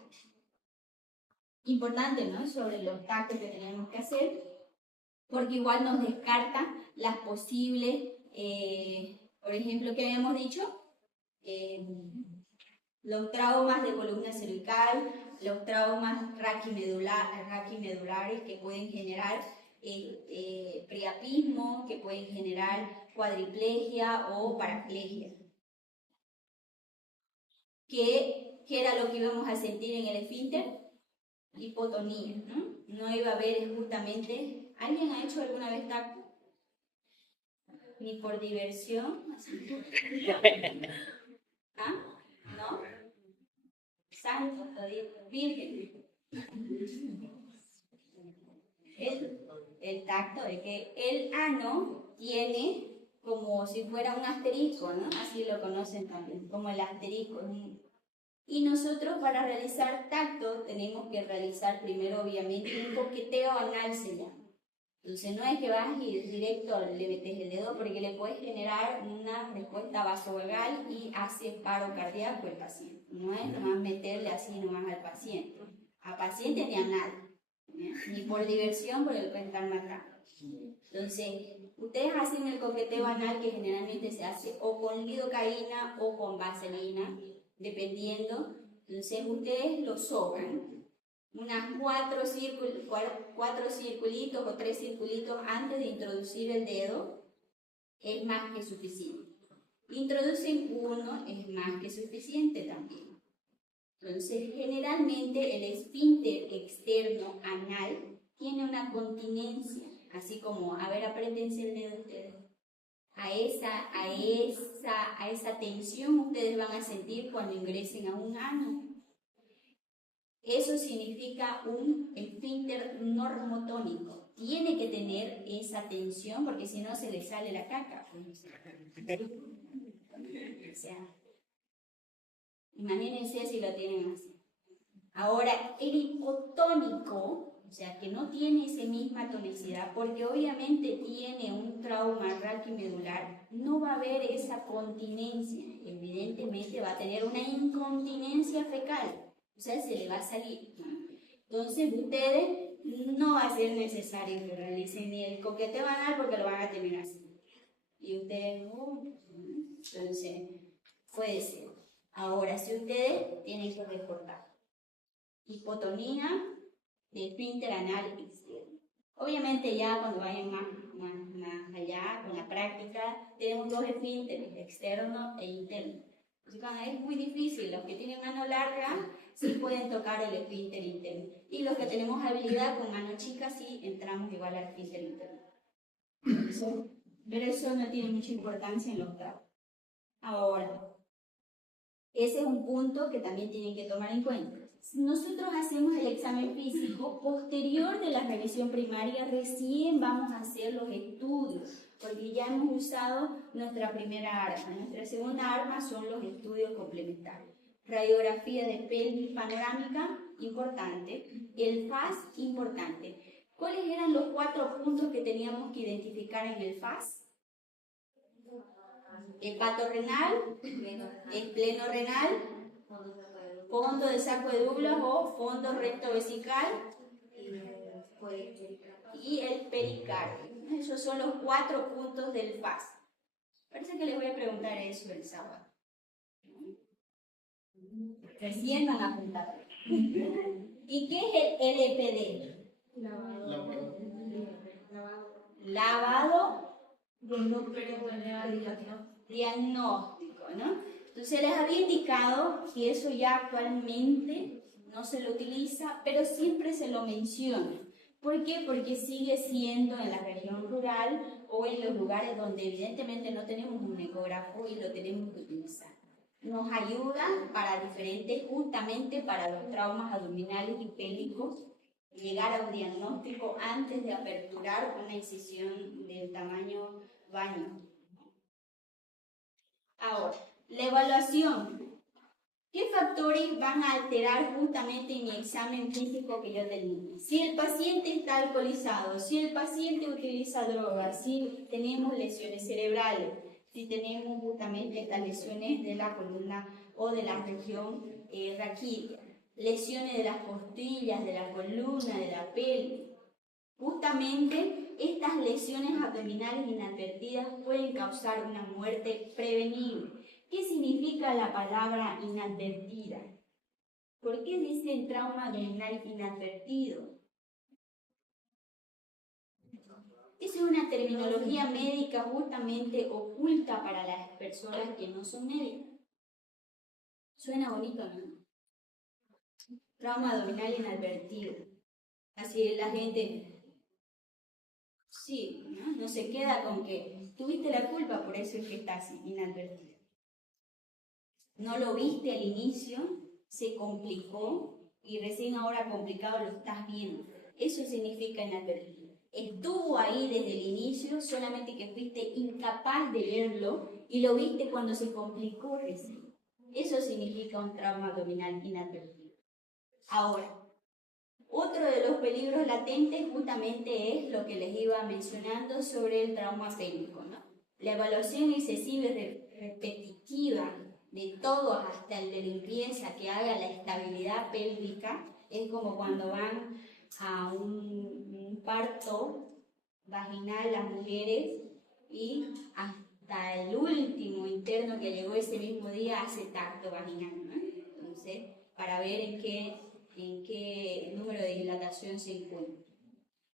importante, ¿no? Sobre los tactos que tenemos que hacer, porque igual nos descarta las posibles, por ejemplo, ¿qué habíamos dicho? Los traumas de columna cervical, los traumas raquimedulares que pueden generar priapismo, que pueden generar cuadriplegia o paraplegia. ¿Qué era lo que íbamos a sentir en el esfínter? Hipotonía, ¿no? No iba a haber justamente... ¿Alguien ha hecho alguna vez tacto? Ni por diversión. ¿Ah? ¿No? Santo, virgen. El tacto es que el ano tiene como si fuera un asterisco, ¿no? Así lo conocen también, como el asterisco. Y nosotros para realizar tacto tenemos que realizar primero obviamente un coqueteo anal se llama. Entonces no es que vas y directo le metes el dedo porque le puedes generar una respuesta vasovagal y hace paro cardíaco el paciente. No es nomás meterle así nomás al paciente. A paciente ni a nadie. Ni por diversión porque lo pueden estar matando. Entonces, ustedes hacen el coqueteo anal que generalmente se hace o con lidocaína o con vaselina, dependiendo. Entonces, ustedes lo soban unas 4 circulitos o 3 circulitos antes de introducir el dedo, es más que suficiente. Introducen uno, es más que suficiente también. Entonces, generalmente el esfínter externo anal tiene una continencia, así como, a ver, apriétense el dedo ustedes. A esa tensión ustedes van a sentir cuando ingresen a un ano. Eso significa un esfínter normotónico. Tiene que tener esa tensión porque si no se le sale la caca. O sea, imagínense si lo tienen así. Ahora, el hipotónico, o sea, que no tiene esa misma tonicidad, porque obviamente tiene un trauma raquimedular, no va a haber esa continencia. Evidentemente va a tener una incontinencia fecal. O sea, se le va a salir. Entonces, ustedes no va a ser necesario que realicen ni el coqueteo anal porque lo van a tener así. Y ustedes, entonces, puede ser. Ahora, si ustedes tienen que reportar hipotonía de esfínter anal externo. Obviamente, ya cuando vayan más allá con la práctica, tenemos 2 esfínteres, externo e interno. Es muy difícil, los que tienen mano larga sí pueden tocar el esfínter interno y los que tenemos habilidad con mano chica sí entramos igual al esfínter interno. Pero eso no tiene mucha importancia en los trabajos. Ahora, ese es un punto que también tienen que tomar en cuenta. Nosotros hacemos el examen físico posterior de la revisión primaria, recién vamos a hacer los estudios, porque ya hemos usado nuestra primera arma. Nuestra segunda arma son los estudios complementarios. Radiografía de pelvis panorámica, importante. El FAS, importante. ¿Cuáles eran los 4 puntos que teníamos que identificar en el FAS? Hepatorrenal, esplenorenal, fondo de saco de Douglas o fondo recto vesical y el pericardio. Esos son los 4 puntos del FAS. Parece que les voy a preguntar eso el sábado. Recién van a apuntar. ¿Y qué es el LPD? Lavado diagnóstico, ¿no? Entonces les había indicado que eso ya actualmente no se lo utiliza, pero siempre se lo menciona. ¿Por qué? Porque sigue siendo en la región rural o en los lugares donde evidentemente no tenemos un ecógrafo y lo tenemos que utilizar. Nos ayuda para diferentes, justamente para los traumas abdominales y pélvicos, llegar a un diagnóstico antes de aperturar una incisión del tamaño baño. Ahora, la evaluación. ¿Qué factores van a alterar justamente en mi examen físico que yo tenía? Si el paciente está alcoholizado, si el paciente utiliza drogas, si tenemos lesiones cerebrales, si tenemos justamente estas lesiones de la columna o de la región raquídea, lesiones de las costillas, de la columna, de la pelvis. Justamente estas lesiones abdominales inadvertidas pueden causar una muerte prevenible. ¿Qué significa la palabra inadvertida? ¿Por qué dicen trauma abdominal inadvertido? Esa es una terminología médica justamente oculta para las personas que no son médicas. Suena bonito, ¿no? Trauma abdominal inadvertido. Así la gente, sí, ¿no? No se queda con que tuviste la culpa, por eso es que estás inadvertido. No lo viste al inicio, se complicó y recién ahora complicado lo estás viendo. Eso significa inadvertido. Estuvo ahí desde el inicio, solamente que fuiste incapaz de verlo y lo viste cuando se complicó recién. Eso significa un trauma abdominal inadvertido. Ahora, Otro de los peligros latentes justamente es lo que les iba mencionando sobre el trauma pélvico, ¿no? La evaluación excesiva y repetitiva de todo, hasta el de limpieza, que haga la estabilidad pélvica, es como cuando van a un parto vaginal las mujeres y hasta el último interno que llegó ese mismo día hace tacto vaginal, ¿no? Entonces, para ver en qué número de dilatación se encuentra.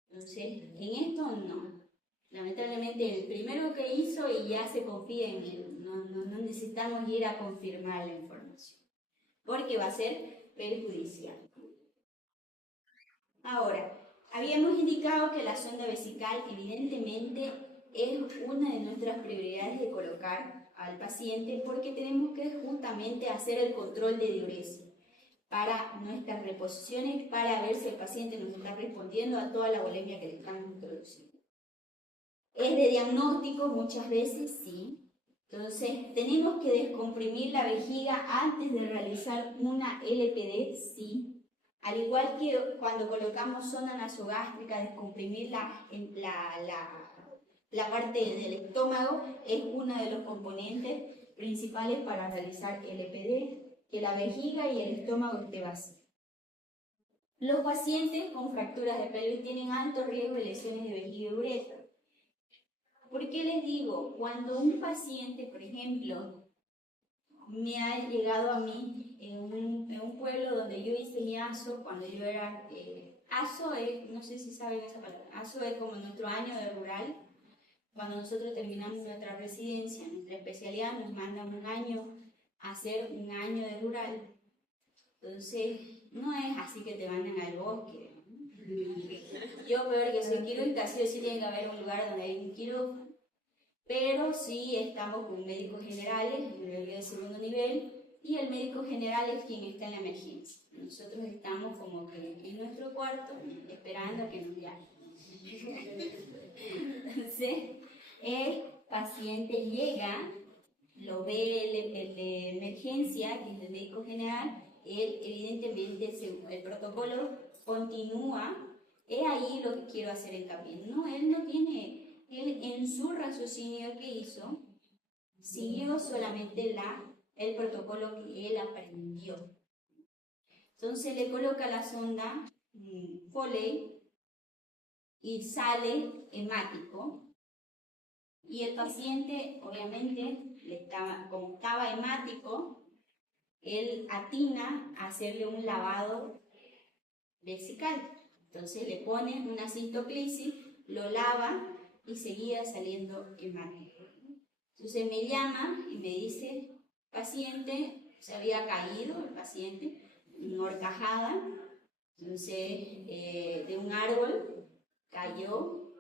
Entonces, en esto no. Lamentablemente, el primero que hizo y ya se confía en él. No necesitamos ir a confirmar la información, porque va a ser perjudicial. Ahora, habíamos indicado que la sonda vesical evidentemente es una de nuestras prioridades de colocar al paciente, porque tenemos que justamente hacer el control de diuresis para nuestras reposiciones, para ver si el paciente nos está respondiendo a toda la volemia que le estamos introduciendo. ¿Es de diagnóstico? Muchas veces sí. Entonces, ¿tenemos que descomprimir la vejiga antes de realizar una LPD? Sí. Al igual que cuando colocamos sonda nasogástrica, descomprimir la parte del estómago es uno de los componentes principales para realizar LPD, que la vejiga y el estómago esté vacío. Los pacientes con fracturas de pelvis tienen alto riesgo de lesiones de vejiga y uretra. ¿Por qué les digo? Cuando un paciente, por ejemplo, me ha llegado a mí en un pueblo donde yo hice mi ASO, cuando yo era... ASO es, no sé si saben esa palabra, ASO es como nuestro año de rural. Cuando nosotros terminamos nuestra residencia, nuestra especialidad, nos mandan un año a hacer un año de rural. Entonces, no es así que te mandan al bosque. Yo, peor que soy quirúrgica, sí o sí tiene que haber un lugar donde hay un quirófano. Pero sí estamos con médicos generales, de segundo nivel, y el médico general es quien está en la emergencia. Nosotros estamos como que en nuestro cuarto esperando a que nos llamen. Entonces, el paciente llega, lo ve el de emergencia, que es el médico general, él evidentemente el protocolo continúa. Es ahí lo que quiero hacer hincapié. No, él no tiene... Él en su raciocinio que hizo, siguió solamente el protocolo que él aprendió. Entonces le coloca la sonda Foley y sale hemático. Y el paciente, obviamente, como estaba hemático, él atina a hacerle un lavado vesical. Entonces le pone una cistoclisis, lo lava y seguía saliendo hemático. Entonces me llama y me dice, paciente, se había caído el paciente, en horcajada, entonces de un árbol, cayó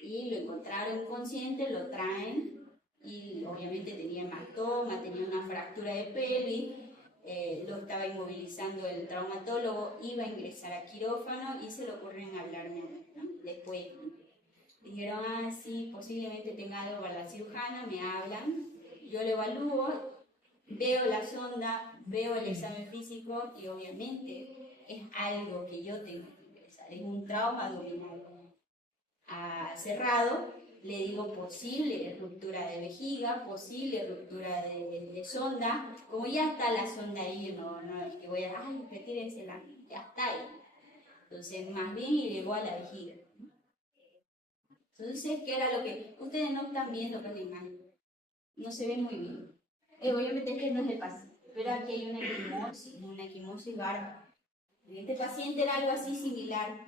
y lo encontraron inconsciente, lo traen y obviamente tenía hematoma, tenía una fractura de pelvis, lo estaba inmovilizando el traumatólogo, iba a ingresar a quirófano y se le ocurren hablarme, ¿no? Después. Dijeron, sí, posiblemente tenga algo para la cirujana, me hablan, yo lo evalúo, veo la sonda, veo el examen físico y obviamente es algo que yo tengo que ingresar, es un trauma abdominal cerrado. Le digo posible ruptura de vejiga, posible ruptura de sonda. Como ya está la sonda ahí, no es que voy a, retírensela, ya está ahí. Entonces, más bien y llegó a la vejiga. Entonces, ¿qué era lo que ustedes no están viendo con la imagen? No se ve muy bien. Obviamente este no es el paciente, pero aquí hay una equimosis bárbara. En este paciente era algo así similar,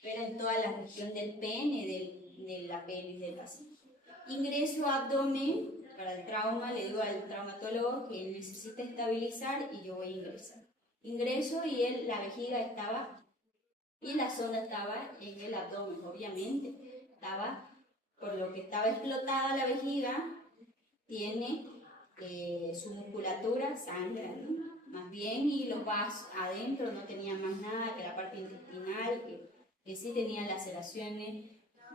pero en toda la región del pene, de la pelvis del paciente. Ingreso a abdomen para el trauma, le digo al traumatólogo que él necesita estabilizar y yo voy a ingresar. Ingreso y la vejiga estaba, y la sonda estaba en el abdomen, obviamente. Por lo que estaba explotada la vejiga, tiene su musculatura sangra, ¿no? Más bien, y los vasos adentro no tenían más nada que la parte intestinal, que sí tenían laceraciones,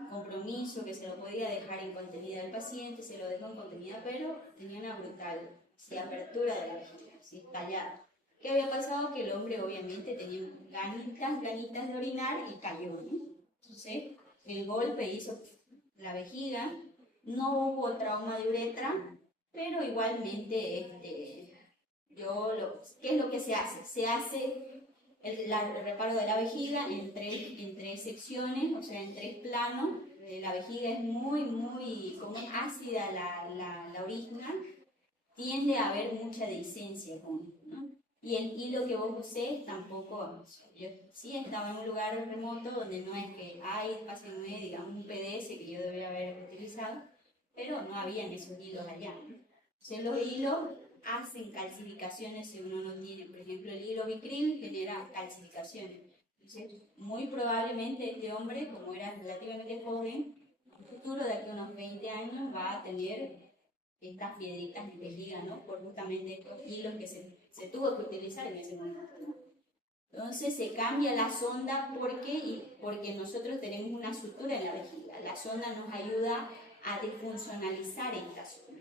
compromiso, que se lo podía dejar incontenida al paciente, se lo dejó incontenida, pero tenía una brutal apertura de la vejiga, estallada. ¿Qué había pasado? Que el hombre obviamente tenía ganitas de orinar y cayó, ¿no? Entonces, el golpe hizo la vejiga, no hubo trauma de uretra, pero igualmente, ¿qué es lo que se hace? Se hace el reparo de la vejiga en tres secciones, o sea, en 3 planos. La vejiga es muy, como es ácida la orina, tiende a haber mucha dehiscencia con esto, ¿no? Y el hilo que vos usés tampoco, yo sí estaba en un lugar remoto donde no es que hay espacio en medio, digamos un PDS que yo debería haber utilizado, pero no habían esos hilos allá, ¿no? Entonces los hilos hacen calcificaciones si uno no tiene, por ejemplo el hilo Bicril genera calcificaciones. Entonces muy probablemente este hombre, como era relativamente joven, en el futuro de aquí a unos 20 años va a tener estas piedritas en vejiga, ¿no? Por justamente estos hilos que se tuvo que utilizar en ese momento, ¿no? Entonces se cambia la sonda porque nosotros tenemos una sutura en la vejiga. La sonda nos ayuda a desfuncionalizar esta zona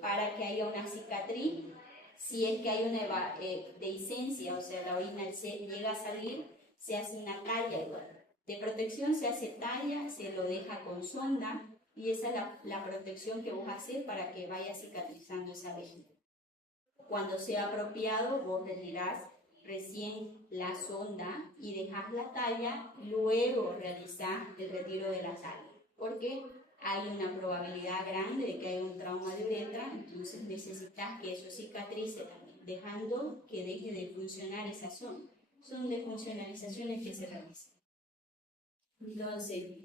para que haya una cicatriz. Si es que hay una dehiscencia, o sea, la orina llega a salir, se hace una talla igual. De protección se hace talla, se lo deja con sonda, y esa es la protección que vos haces para que vaya cicatrizando esa vejiga. Cuando sea apropiado, vos retirás recién la sonda y dejás la talla, luego realizás el retiro de la talla, porque hay una probabilidad grande de que haya un trauma de uretra, entonces necesitas que eso cicatrice también, dejando que deje de funcionar esa zona. Son desfuncionalizaciones que se realizan. Entonces,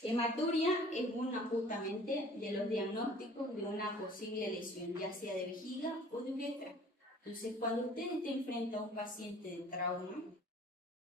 hematuria es uno justamente de los diagnósticos de una posible lesión, ya sea de vejiga o de uretra. Entonces, cuando usted esté enfrente a un paciente de trauma,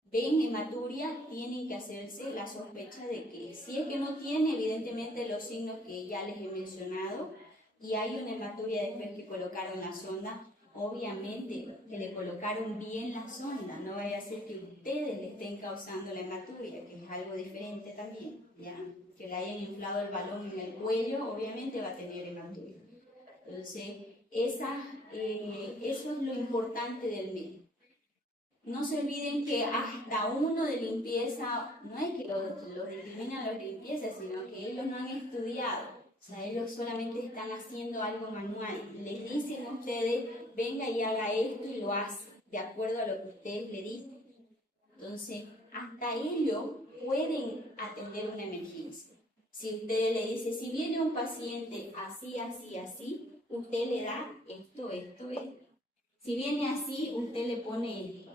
ven hematuria, tienen que hacerse la sospecha de que si es que no tiene, evidentemente los signos que ya les he mencionado, y hay una hematuria después que colocaron la sonda, obviamente que le colocaron bien la sonda, no vaya a ser que ustedes le estén causando la hematuria, que es algo diferente también, ¿ya? Que le hayan inflado el balón en el cuello, obviamente va a tener hematuria. Entonces, eso es lo importante del médico. No se olviden que hasta uno de limpieza, no es que lo discriminan los de limpieza, sino que ellos no han estudiado. O sea, ellos solamente están haciendo algo manual. Les dicen a ustedes, venga y haga esto y lo hace, de acuerdo a lo que ustedes le dicen. Entonces, hasta ellos pueden atender una emergencia. Si ustedes le dicen, si viene un paciente así, así, así, usted le da esto, esto, esto. Si viene así, usted le pone esto.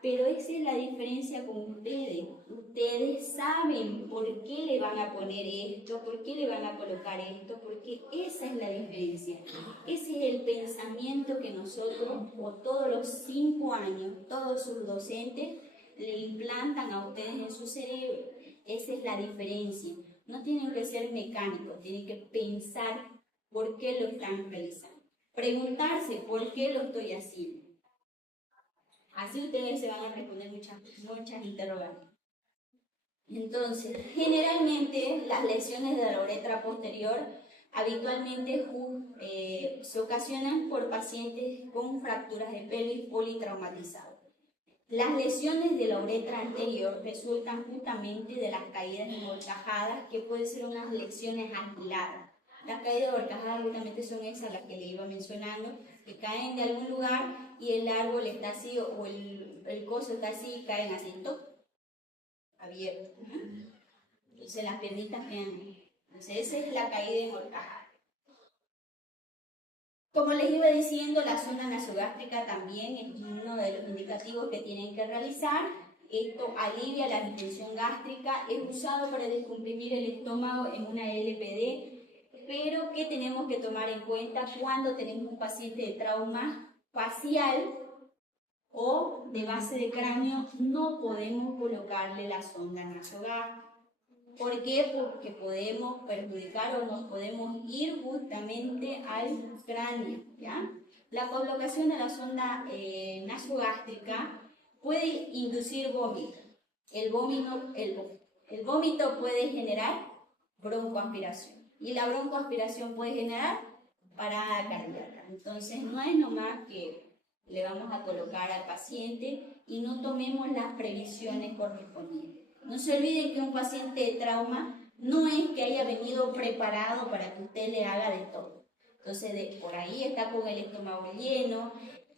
Pero esa es la diferencia con ustedes. Ustedes saben por qué le van a poner esto, por qué le van a colocar esto, porque esa es la diferencia. Ese es el pensamiento que nosotros, o todos los 5 años, todos sus docentes, le implantan a ustedes en su cerebro. Esa es la diferencia. No tienen que ser mecánicos, tienen que pensar por qué lo están realizando. Preguntarse por qué lo estoy haciendo. Así ustedes se van a responder muchas interrogantes. Entonces, generalmente las lesiones de la uretra posterior habitualmente se ocasionan por pacientes con fracturas de pelvis politraumatizados. Las lesiones de la uretra anterior resultan justamente de las caídas enhorcajadas, que pueden ser unas lesiones aisladas. Las caídas enhorcajadas justamente son esas las que le iba mencionando, que caen de algún lugar y el árbol está así o el coso está así y caen así, ¡toc! Abierto. Entonces las piernitas quedan. Entonces esa es la caída enhorcajada. Como les iba diciendo, la zona nasogástrica también es uno de los indicativos que tienen que realizar. Esto alivia la distensión gástrica, es usado para descomprimir el estómago en una LPD, pero que tenemos que tomar en cuenta cuando tenemos un paciente de trauma facial o de base de cráneo, no podemos colocarle la sonda nasogástrica. ¿Por qué? Porque podemos perjudicar o nos podemos ir justamente al cráneo, ¿ya? La colocación de la sonda nasogástrica puede inducir vómito. El vómito puede generar broncoaspiración y la broncoaspiración puede generar parada cardíaca. Entonces no es nomás que le vamos a colocar al paciente y no tomemos las previsiones correspondientes. No se olviden que un paciente de trauma no es que haya venido preparado para que usted le haga de todo. Entonces, por ahí está con el estómago lleno,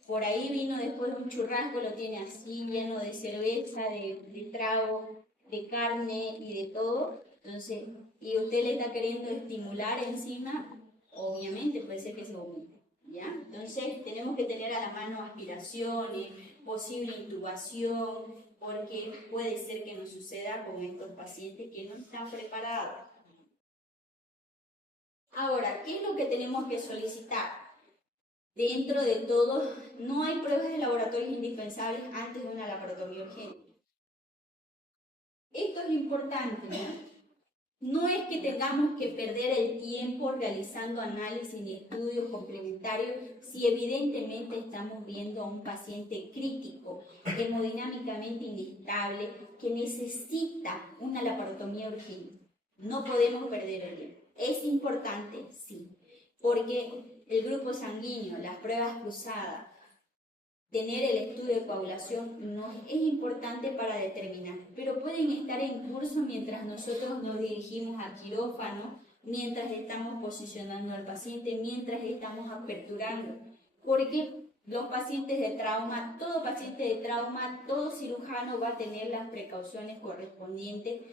por ahí vino después un churrasco, lo tiene así, lleno de cerveza, de trago, de carne y de todo. Entonces, y usted le está queriendo estimular encima, obviamente puede ser que se vomite, ¿ya? Entonces, tenemos que tener a la mano aspiraciones, posible intubación, porque puede ser que nos suceda con estos pacientes que no están preparados. Ahora, ¿qué es lo que tenemos que solicitar? Dentro de todo, no hay pruebas de laboratorio indispensables antes de una laparotomía urgente. Esto es lo importante, ¿no? No es que tengamos que perder el tiempo realizando análisis y estudios complementarios si evidentemente estamos viendo a un paciente crítico, hemodinámicamente inestable, que necesita una laparotomía urgente. No podemos perder el tiempo. ¿Es importante? Sí, porque el grupo sanguíneo, las pruebas cruzadas, tener el estudio de coagulación no es importante para determinar, pero pueden estar en curso mientras nosotros nos dirigimos al quirófano, mientras estamos posicionando al paciente, mientras estamos aperturando, porque los pacientes de trauma, todo paciente de trauma, todo cirujano va a tener las precauciones correspondientes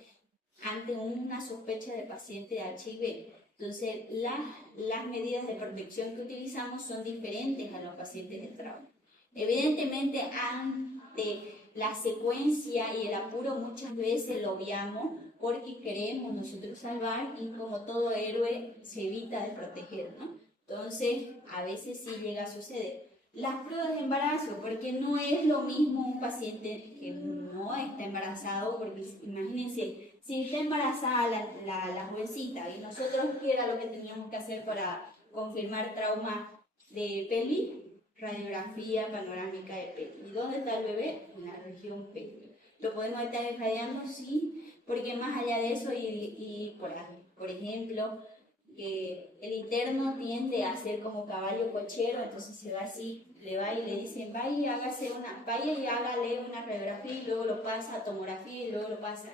ante una sospecha de paciente de HIV. Entonces, las medidas de protección que utilizamos son diferentes a los pacientes de trauma. Evidentemente, ante la secuencia y el apuro muchas veces lo obviamos porque queremos nosotros salvar y como todo héroe se evita de proteger, ¿no? Entonces, a veces sí llega a suceder. Las pruebas de embarazo, porque no es lo mismo un paciente que no está embarazado, porque imagínense, si está embarazada la jovencita y nosotros, ¿qué era lo que teníamos que hacer para confirmar trauma de pelvis? Radiografía panorámica de pelvis. ¿Y dónde está el bebé? En la región pelvis. ¿Lo podemos estar irradiando? Sí, porque más allá de eso, por ejemplo, que el interno tiende a ser como caballo cochero, entonces se va así, le va y le dicen, vaya y hágale una radiografía y luego lo pasa a tomografía y luego lo pasa.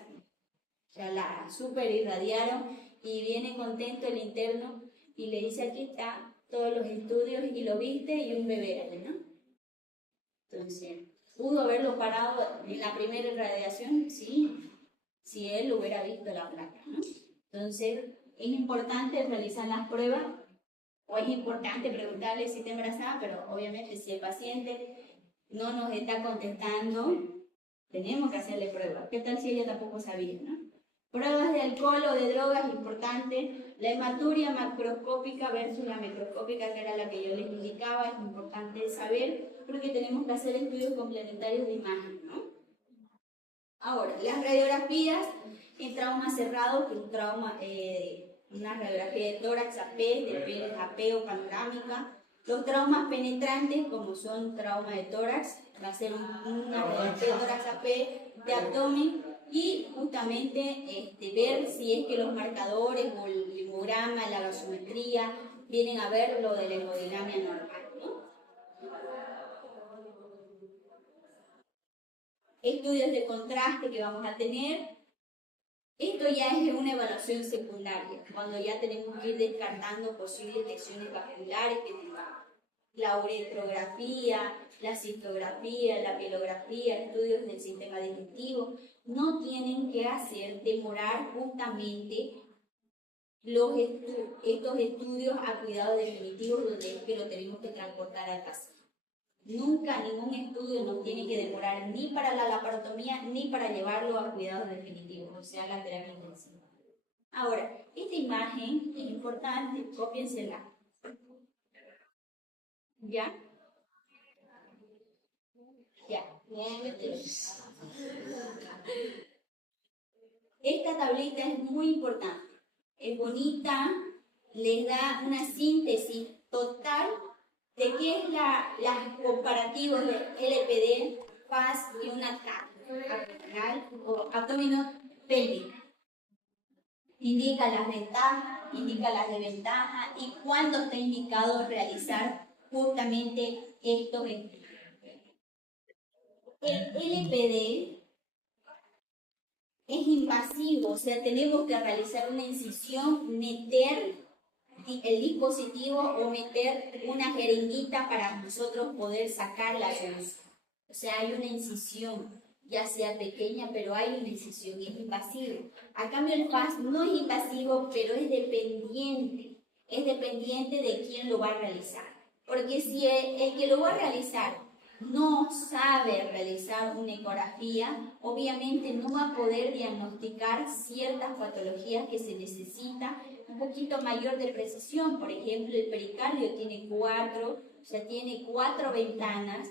Ya la super irradiaron y viene contento el interno y le dice, aquí está todos los estudios y lo viste y un bebé, ¿no? Entonces, ¿pudo haberlo parado en la primera irradiación? Sí, si él hubiera visto la placa, ¿no? Entonces, es importante realizar las pruebas o es importante preguntarle si está embarazada, pero obviamente si el paciente no nos está contestando, tenemos que hacerle pruebas. ¿Qué tal si ella tampoco sabía, no? Pruebas de alcohol o de drogas, importante. La hematuria macroscópica versus la microscópica, que era la que yo les indicaba, es importante saber porque tenemos que hacer estudios complementarios de imagen, ¿no? Ahora, las radiografías en trauma cerrado, que es una radiografía de tórax AP, de pelvis AP o panorámica. Los traumas penetrantes, como son trauma de tórax, va a ser una radiografía de tórax AP, de abdomen, y justamente ver si es que los marcadores o el hemograma, la gasometría, vienen a ver lo de la hemodinamia normal, ¿no? Estudios de contraste que vamos a tener. Esto ya es una evaluación secundaria, cuando ya tenemos que ir descartando posibles lesiones vasculares que tengamos. La uretrografía, la cistografía, la pielografía, estudios del sistema digestivo, no tienen que hacer demorar justamente estos estudios a cuidado definitivo, donde es que lo tenemos que transportar al paciente. Nunca ningún estudio nos tiene que demorar ni para la laparotomía ni para llevarlo a cuidados definitivos, o sea, la terapia intensiva. Ahora, esta imagen es importante, cópiensela. ¿Ya? Ya. Esta tablita es muy importante. Es bonita, les da una síntesis total de qué es las comparativos de LPD, FAS y una TAC, abdominal o abdominopélvica. Indica las ventajas, indica las desventajas y cuándo está indicado realizar justamente estos estudios. El LPD es invasivo, o sea, tenemos que realizar una incisión, meter el dispositivo o meter una jeringuita para nosotros poder sacar la solución. O sea, hay una incisión, ya sea pequeña, pero hay una incisión y es invasivo. A cambio, el FAS no es invasivo, pero es dependiente. Es dependiente de quién lo va a realizar. Porque si el que lo va a realizar no sabe realizar una ecografía, obviamente no va a poder diagnosticar ciertas patologías que se necesita un poquito mayor de precisión. Por ejemplo, el pericardio tiene tiene cuatro ventanas,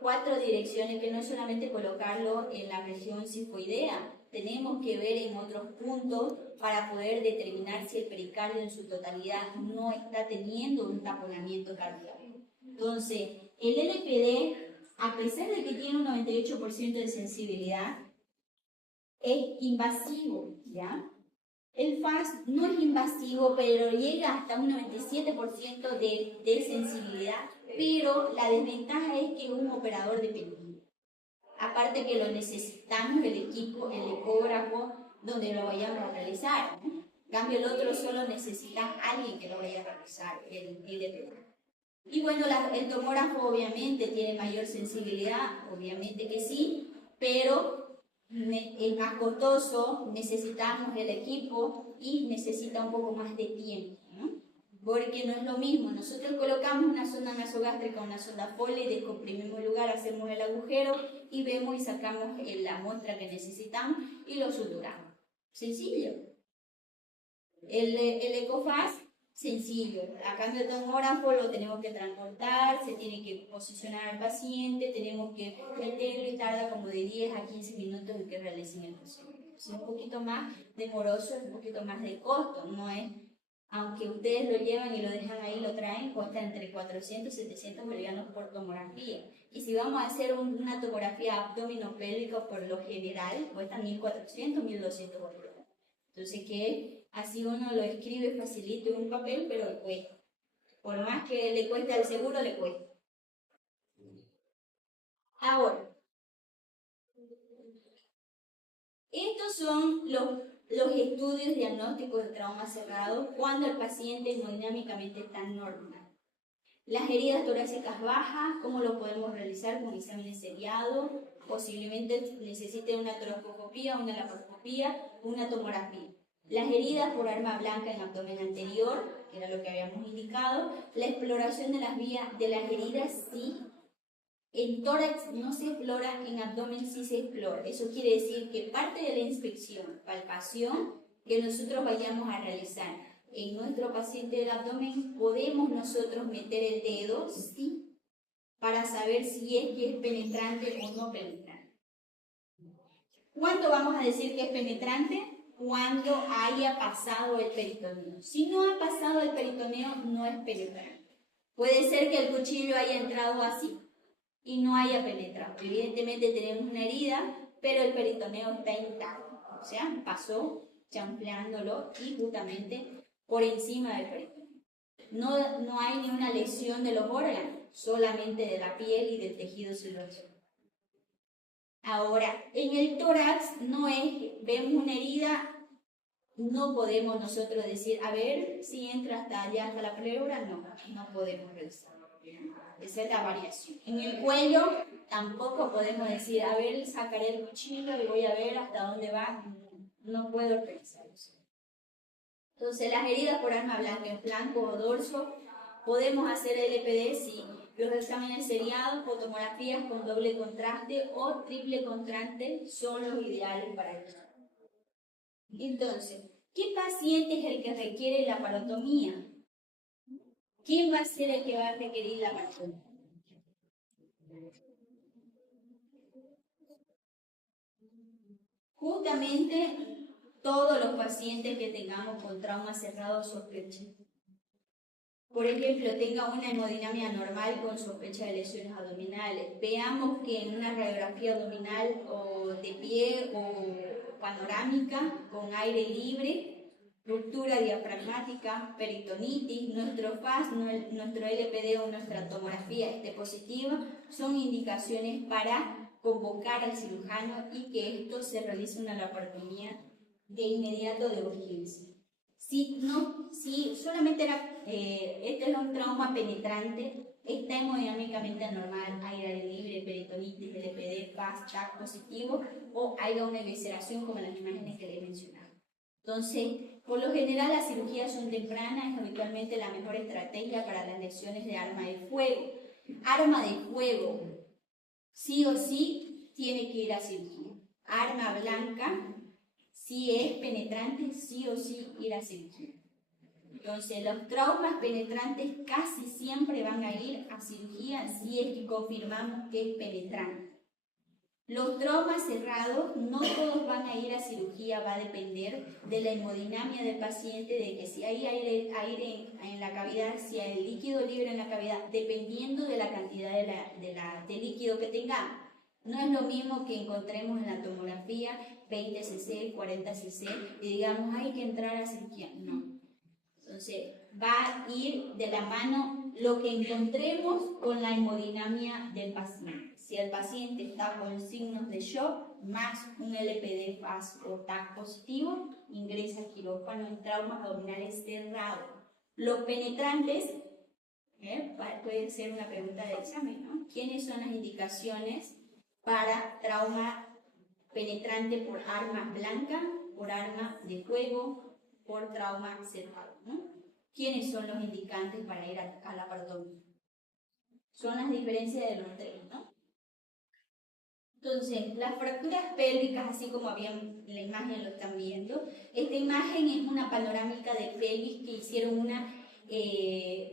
4 direcciones, que no es solamente colocarlo en la región sifoidea, tenemos que ver en otros puntos para poder determinar si el pericardio en su totalidad no está teniendo un taponamiento cardíaco. Entonces, el LPD, a pesar de que tiene un 98% de sensibilidad, es invasivo, ¿ya? El FAS no es invasivo, pero llega hasta un 97% de sensibilidad, pero la desventaja es que es un operador dependiente. Aparte que lo necesitamos el equipo, el ecógrafo, donde lo vayamos a realizar, ¿no? En cambio, el otro solo necesita alguien que lo vaya a realizar, el LPD. Y bueno, el tomógrafo obviamente tiene mayor sensibilidad, obviamente que sí, pero es más costoso, necesitamos el equipo y necesita un poco más de tiempo, ¿no? Porque no es lo mismo, nosotros colocamos una sonda nasogástrica, una sonda Foley, descomprimimos el lugar, hacemos el agujero y vemos y sacamos la muestra que necesitamos y lo suturamos. Sencillo. El EcoFAS, sencillo. A cambio de tomógrafo lo tenemos que transportar, se tiene que posicionar al paciente, tenemos que meterlo y tarda como de 10 a 15 minutos en que realicen el procedimiento. Es un poquito más demoroso, es un poquito más de costo, no es, aunque ustedes lo llevan y lo dejan ahí, lo traen, cuesta entre 400 y 700 bolivianos por tomografía. Y si vamos a hacer una tomografía abdominopélvico, por lo general, cuesta 1.400, 1.200 bolivianos. Entonces, que así uno lo escribe facilito en un papel, pero le cuesta. Por más que le cueste al seguro, le cuesta. Ahora, estos son los estudios diagnósticos de trauma cerrado cuando el paciente hemodinámicamente está normal. Las heridas torácicas bajas, ¿cómo lo podemos realizar con exámenes seriados? Posiblemente necesite una toracoscopía, una laparoscopía, una tomografía. Las heridas por arma blanca en abdomen anterior, que era lo que habíamos indicado. La exploración de las vías de las heridas, sí. En tórax no se explora, en abdomen sí se explora. Eso quiere decir que parte de la inspección, palpación, que nosotros vayamos a realizar en nuestro paciente del abdomen, podemos nosotros meter el dedo, sí, para saber si es que es penetrante o no penetrante. ¿Cuándo vamos a decir que es penetrante? Cuando haya pasado el peritoneo. Si no ha pasado el peritoneo, no es penetrante. Puede ser que el cuchillo haya entrado así y no haya penetrado. Evidentemente tenemos una herida, pero el peritoneo está intacto. O sea, pasó champleándolo y justamente por encima del peritoneo. No hay ni una lesión de los órganos, solamente de la piel y del tejido celuloso. Ahora, en el tórax no es, vemos una herida, no podemos nosotros decir, a ver si entra hasta allá, hasta la pleura, no podemos revisar. Esa es la variación. En el cuello tampoco podemos decir, a ver, sacaré el cuchillo y voy a ver hasta dónde va, no puedo revisar eso. Entonces, las heridas por arma blanca en flanco o dorso, podemos hacer LPD, sí. Los exámenes seriados, fotografías con doble contraste o triple contraste son los ideales para esto. Entonces, ¿qué paciente es el que requiere la laparotomía? ¿Quién va a ser el que va a requerir la laparotomía? Justamente todos los pacientes que tengamos con trauma cerrado sospechen. Por ejemplo, tenga una hemodinamia normal con sospecha de lesiones abdominales. Veamos que en una radiografía abdominal o de pie o panorámica con aire libre, ruptura diafragmática, peritonitis, nuestro FAS, nuestro LPD o nuestra tomografía esté positiva, son indicaciones para convocar al cirujano y que esto se realice una laparotomía de inmediato de urgencia. Si solamente este es un trauma penetrante, está hemodinámicamente anormal, hay aire libre, peritonitis, LPD, PAS, TAC positivo, o haya una evisceración como en las imágenes que les he mencionado. Entonces, por lo general las cirugías son tempranas, es habitualmente la mejor estrategia para las lesiones de arma de fuego. Arma de fuego, sí o sí, tiene que ir a cirugía. Arma blanca, si es penetrante, sí o sí ir a cirugía. Entonces, los traumas penetrantes casi siempre van a ir a cirugía si es que confirmamos que es penetrante. Los traumas cerrados no todos van a ir a cirugía, va a depender de la hemodinamia del paciente, de que si hay aire en la cavidad, si hay líquido libre en la cavidad, dependiendo de la cantidad de líquido que tengamos. No es lo mismo que encontremos en la tomografía 20 cc, 40 cc y digamos hay que entrar a cirugía. No. Entonces va a ir de la mano lo que encontremos con la hemodinamia del paciente. Si el paciente está con signos de shock, más un LPD FAS o TAC positivo, ingresa al quirófano en traumas abdominales cerrados. Los penetrantes, puede ser una pregunta de examen, ¿no? ¿Quiénes son las indicaciones para trauma penetrante por arma blanca, por arma de fuego, por trauma cerrado, ¿no? ¿Quiénes son los indicantes para ir a la laparotomía? Son las diferencias de los tres, ¿no? Entonces, las fracturas pélvicas, así como habían en la imagen, lo están viendo. Esta imagen es una panorámica de pelvis que hicieron una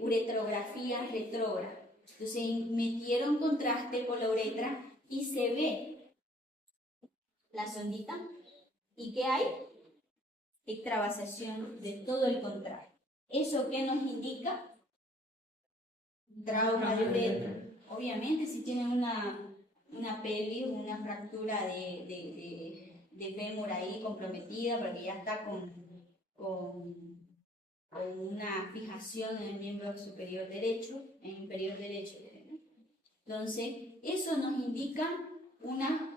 uretrografía retrógrada. Entonces, metieron contraste con la uretra y se ve la sondita. ¿Y qué hay? Extravasación de todo el contraste. ¿Eso qué nos indica? Trauma de uretra. Obviamente, si tienen una pelvis, una fractura de fémur ahí comprometida, porque ya está con una fijación en el miembro superior derecho, en el inferior derecho. Entonces, eso nos indica una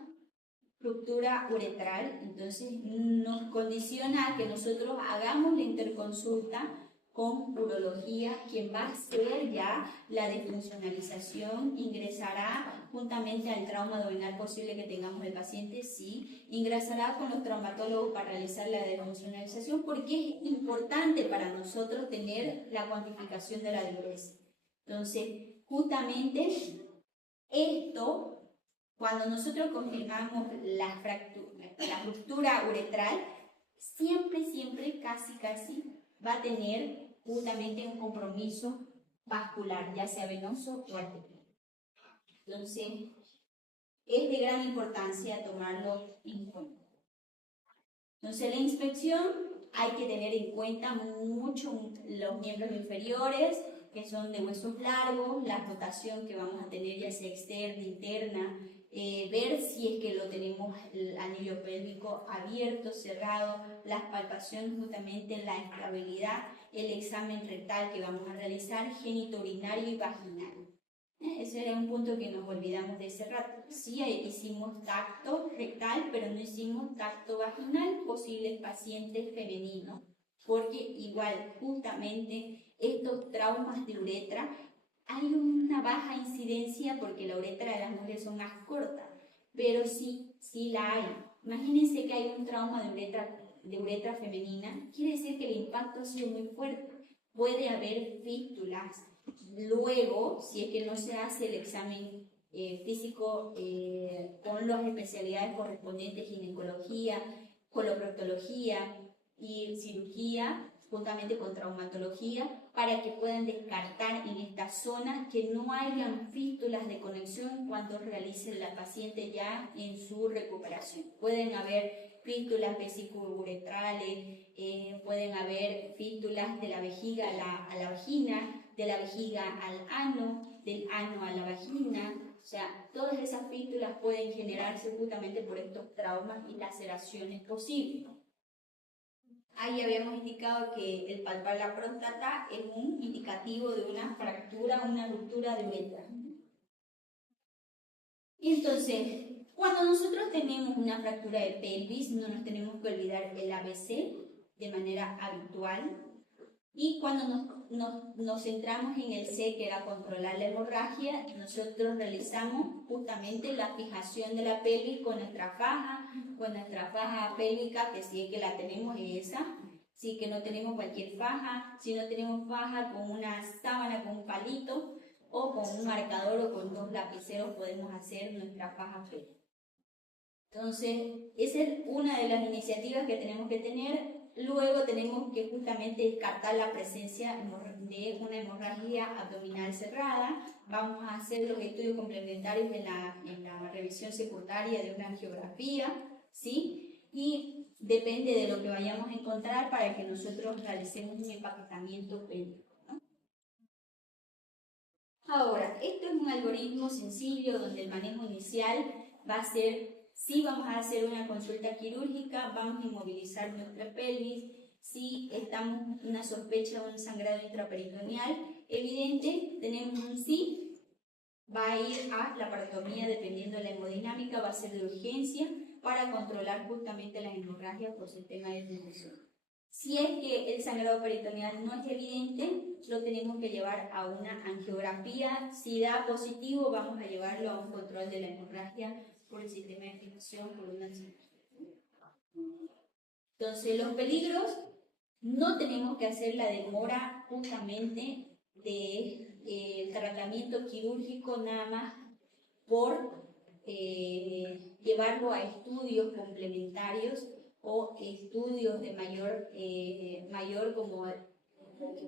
ruptura uretral, entonces nos condiciona a que nosotros hagamos la interconsulta con urología, quien va a hacer ya la defuncionalización, ingresará juntamente al trauma abdominal posible que tengamos del paciente, sí, ingresará con los traumatólogos para realizar la defuncionalización, porque es importante para nosotros tener la cuantificación de la diurese. Entonces, justamente esto, cuando nosotros confirmamos la ruptura uretral, siempre, casi, va a tener justamente un compromiso vascular, ya sea venoso o arterial. Entonces, es de gran importancia tomarlo en cuenta. Entonces, la inspección hay que tener en cuenta mucho los miembros inferiores, que son de huesos largos, la rotación que vamos a tener, ya sea externa, interna, ver si es que lo tenemos el anillo pélvico abierto, cerrado, las palpaciones justamente, la estabilidad, el examen rectal que vamos a realizar, genitourinario y vaginal. Ese era un punto que nos olvidamos de ese rato. Sí, hicimos tacto rectal, pero no hicimos tacto vaginal, posibles pacientes femeninos, porque igual, justamente, estos traumas de uretra, hay una baja incidencia porque la uretra de las mujeres son más cortas, pero sí la hay. Imagínense que hay un trauma de uretra femenina, quiere decir que el impacto ha sido muy fuerte. Puede haber fístulas. Luego, si es que no se hace el examen físico con las especialidades correspondientes, ginecología, coloproctología y cirugía, juntamente con traumatología, para que puedan descartar en esta zona que no hayan fístulas de conexión cuando realice la paciente ya en su recuperación. Pueden haber fístulas vesicouretrales, pueden haber fístulas de la vejiga a la vagina, de la vejiga al ano, del ano a la vagina. O sea, todas esas fístulas pueden generarse justamente por estos traumas y laceraciones posibles. Ahí habíamos indicado que el palpar la próstata es un indicativo de una fractura, una ruptura de uretra. Y entonces, Cuando nosotros tenemos una fractura de pelvis, no nos tenemos que olvidar el ABC de manera habitual. Y cuando nos centramos en el C, que era controlar la hemorragia, nosotros realizamos justamente la fijación de la pelvis con nuestra faja pélvica, que si es que la tenemos es esa, si que no tenemos cualquier faja, si no tenemos faja con una sábana, con un palito, o con un marcador o con 2 lapiceros podemos hacer nuestra faja pélvica. Entonces, esa es una de las iniciativas que tenemos que tener. Luego tenemos que justamente descartar la presencia de una hemorragia abdominal cerrada. Vamos a hacer los estudios complementarios en la revisión secundaria de una angiografía, ¿sí? Y depende de lo que vayamos a encontrar para que nosotros realicemos un empaquetamiento pélvico, ¿no? Ahora, esto es un algoritmo sencillo donde el manejo inicial va a ser: si vamos a hacer una consulta quirúrgica, vamos a inmovilizar nuestra pelvis. Si estamos en una sospecha de un sangrado intraperitoneal evidente, tenemos un sí, va a ir a la parotomía dependiendo de la hemodinámica, va a ser de urgencia para controlar justamente las hemorragias por sistema de difusión. Si es que el sangrado peritoneal no es evidente, lo tenemos que llevar a una angiografía. Si da positivo, vamos a llevarlo a un control de la hemorragia por el sistema de fijación, por una cirugía. Entonces, los peligros, no tenemos que hacer la demora justamente del tratamiento quirúrgico nada más por llevarlo a estudios complementarios o estudios de mayor como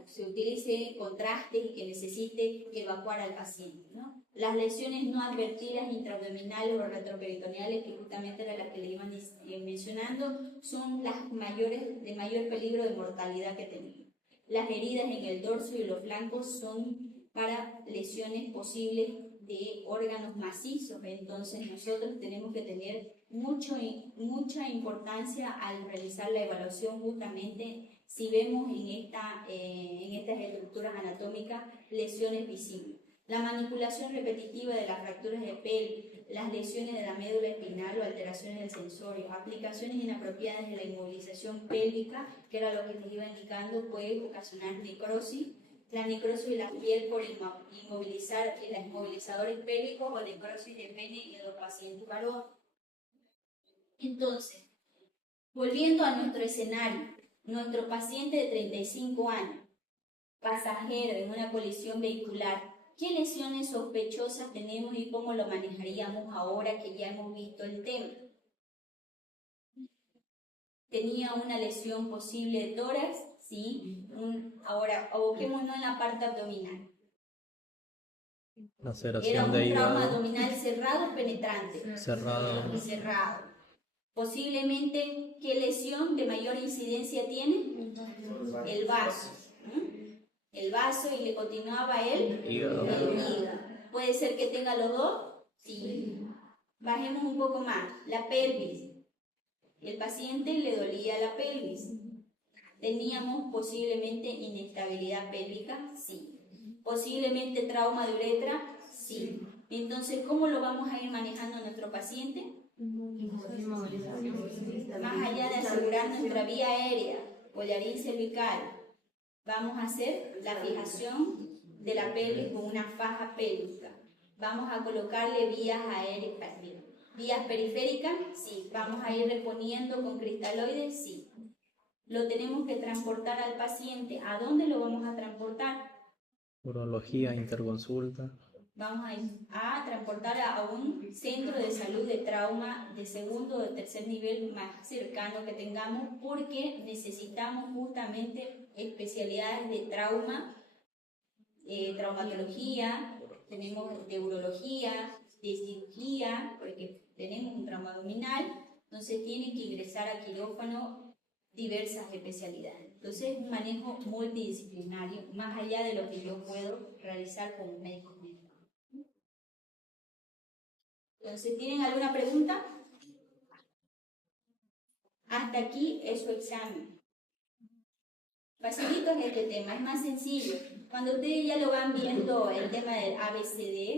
se utilice contrastes y que necesite evacuar al paciente, ¿no? Las lesiones no advertidas intraabdominales o retroperitoneales, que justamente eran las que le iban mencionando, son las de mayor peligro de mortalidad que tenemos. Las heridas en el dorso y los flancos son para lesiones posibles de órganos macizos, entonces nosotros tenemos que tener mucha importancia al realizar la evaluación justamente si vemos en estas estructuras anatómicas lesiones visibles. La manipulación repetitiva de las fracturas de pelvis, las lesiones de la médula espinal o alteraciones del sensorio, aplicaciones inapropiadas de la inmovilización pélvica, que era lo que les iba indicando, puede ocasionar necrosis. La necrosis de la piel por inmovilizar los inmovilizadores pélvicos o necrosis de pene en los pacientes varones. Entonces, volviendo a nuestro escenario, nuestro paciente de 35 años, pasajero en una colisión vehicular, ¿qué lesiones sospechosas tenemos y cómo lo manejaríamos ahora que ya hemos visto el tema? Tenía una lesión posible de tórax, ¿sí? Ahora, aboquémonos en la parte abdominal. Laceración Era de un trauma hígado. abdominal cerrado o penetrante. Cerrado. Cerrado. Posiblemente, ¿qué lesión de mayor incidencia tiene? El vaso. El vaso y le continuaba el hígado. ¿Puede ser que tenga los dos? Sí. Bajemos un poco más. La pelvis. El paciente le dolía la pelvis. ¿Teníamos posiblemente inestabilidad pélvica? Sí. ¿Posiblemente trauma de uretra? Sí. Entonces, ¿cómo lo vamos a ir manejando a nuestro paciente? Más allá de asegurar nuestra vía aérea, collarín cervical, vamos a hacer la fijación de la pelvis con una faja pélvica. Vamos a colocarle vías aéreas, vías periféricas, sí. Vamos a ir reponiendo con cristaloides, sí. Lo tenemos que transportar al paciente. ¿A dónde lo vamos a transportar? Urología, interconsulta. Vamos a transportar a un centro de salud de trauma de segundo o de tercer nivel más cercano que tengamos, porque necesitamos justamente especialidades de trauma, traumatología, tenemos de urología, de cirugía, porque tenemos un trauma abdominal, entonces tiene que ingresar a quirófano diversas especialidades. Entonces es un manejo multidisciplinario, más allá de lo que yo puedo realizar como médico. Entonces, ¿tienen alguna pregunta? Hasta aquí es su examen. Facilito es este tema, es más sencillo. Cuando ustedes ya lo van viendo el tema del ABCD,